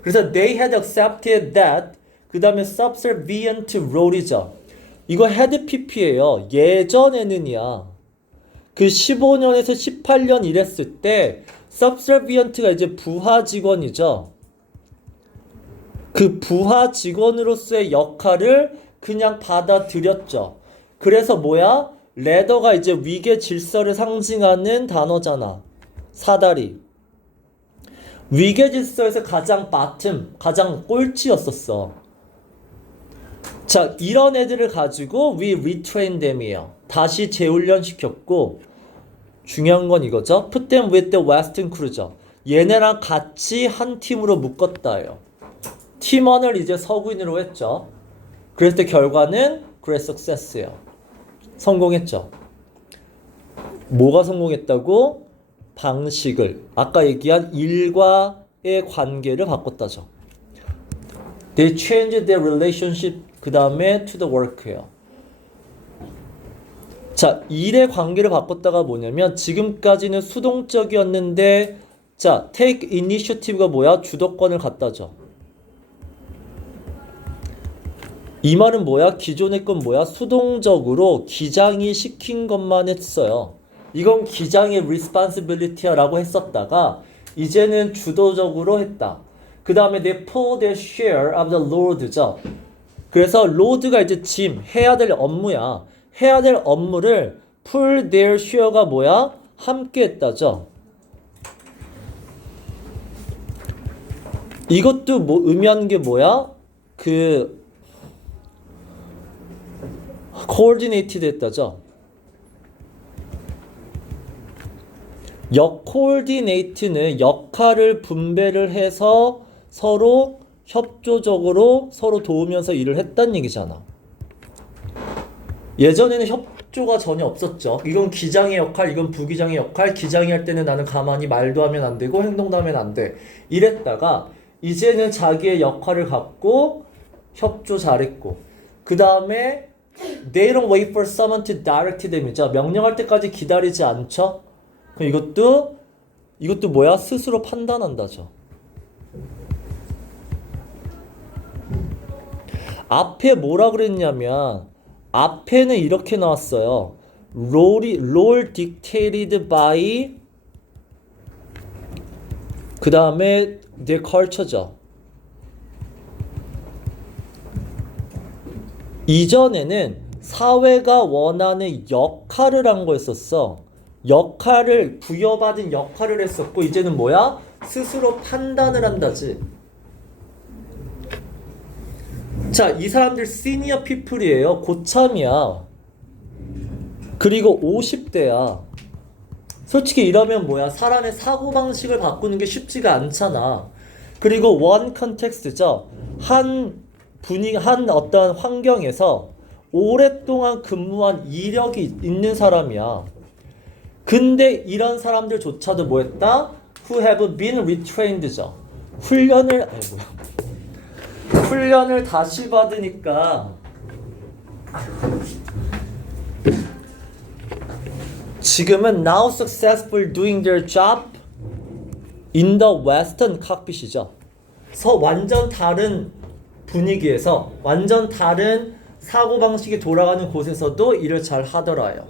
그래서 they had accepted that 그 다음에 subservient role이죠. 이거 had pp예요. 예전에는이야. 그 15년에서 18년 일했을 때 subservient가 이제 부하 직원이죠. 그 부하 직원으로서의 역할을 그냥 받아들였죠. 그래서 뭐야? 레더가 이제 위계 질서를 상징하는 단어잖아. 사다리. 위계 질서에서 가장 바텀, 가장 꼴찌였었어. 자, 이런 애들을 가지고 we retrain them이에요. 다시 재훈련시켰고 중요한 건 이거죠. Put them with the Western crew죠. 얘네랑 같이 한 팀으로 묶었다예요. 팀원을 이제 서구인으로 했죠. 그랬을 때 결과는 great success예요. 성공했죠. 뭐가 성공했다고? 방식을 아까 얘기한 일과의 관계를 바꿨다죠. They changed their relationship 그 다음에 to the work예요. 자, 일의 관계를 바꿨다가 뭐냐면 지금까지는 수동적이었는데 자, take initiative가 뭐야? 주도권을 갖다죠. 이 말은 뭐야? 기존의 건 뭐야? 수동적으로 기장이 시킨 것만 했어요. 이건 기장의 responsibility야 라고 했었다가 이제는 주도적으로 했다. 그 다음에 they pull their share of the load죠. 그래서 load가 이제 짐, 해야 될 업무야. 해야 될 업무를 pull their share가 뭐야? 함께 했다죠. 이것도 뭐 의미하는 게 뭐야? 그 coordinated 했다죠. coordinate는 역할을 분배를 해서 서로 협조적으로 서로 도우면서 일을 했단 얘기잖아. 예전에는 협조가 전혀 없었죠. 이건 기장의 역할, 이건 부기장의 역할. 기장이 할 때는 나는 가만히 말도 하면 안 되고 행동도 하면 안 돼. 이랬다가 이제는 자기의 역할을 갖고 협조 잘했고 그 다음에 they don't wait for someone to direct them이죠. 명령할 때까지 기다리지 않죠. 그럼 이것도 뭐야? 스스로 판단한다죠. 앞에 뭐라 그랬냐면 앞에는 이렇게 나왔어요. role dictated by 그 다음에 their culture죠. 이전에는 사회가 원하는 역할을 한 거였었어. 역할을 부여받은 역할을 했었고 이제는 뭐야? 스스로 판단을 한다지. 자, 이 사람들 시니어 피플이에요. 고참이야. 그리고 50대야. 솔직히 이러면 뭐야? 사람의 사고방식을 바꾸는 게 쉽지가 않잖아. 그리고 원 컨텍스트죠. 한 어떤 환경에서 오랫동안 근무한 이력이 있는 사람이야. 근데 이런 사람들조차도 뭐 했다? Who have been retrained죠. 훈련을 다시 받으니까 지금은 now successful doing their job in the western cockpit이죠. 완전 다른 분위기에서 완전 다른 사고방식이 돌아가는 곳에서도 일을 잘 하더라요.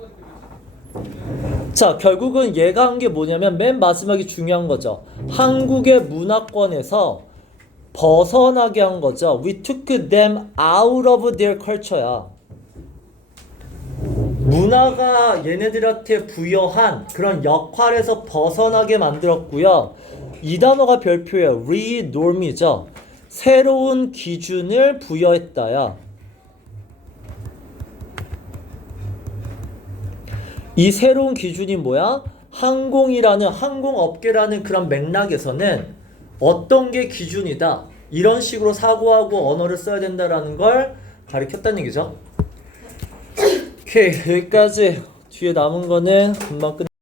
자, 결국은 얘가 한 게 뭐냐면 맨 마지막이 중요한 거죠. 한국의 문화권에서 벗어나게 한 거죠. We took them out of their culture야. 문화가 얘네들한테 부여한 그런 역할에서 벗어나게 만들었고요. 이 단어가 별표예요. renorm이죠. 새로운 기준을 부여했다야. 이 새로운 기준이 뭐야? 항공업계라는 그런 맥락에서는 어떤 게 기준이다. 이런 식으로 사고하고 언어를 써야 된다라는 걸 가리켰다는 얘기죠. 오케이, 여기까지. 뒤에 남은 거는 금방 끝.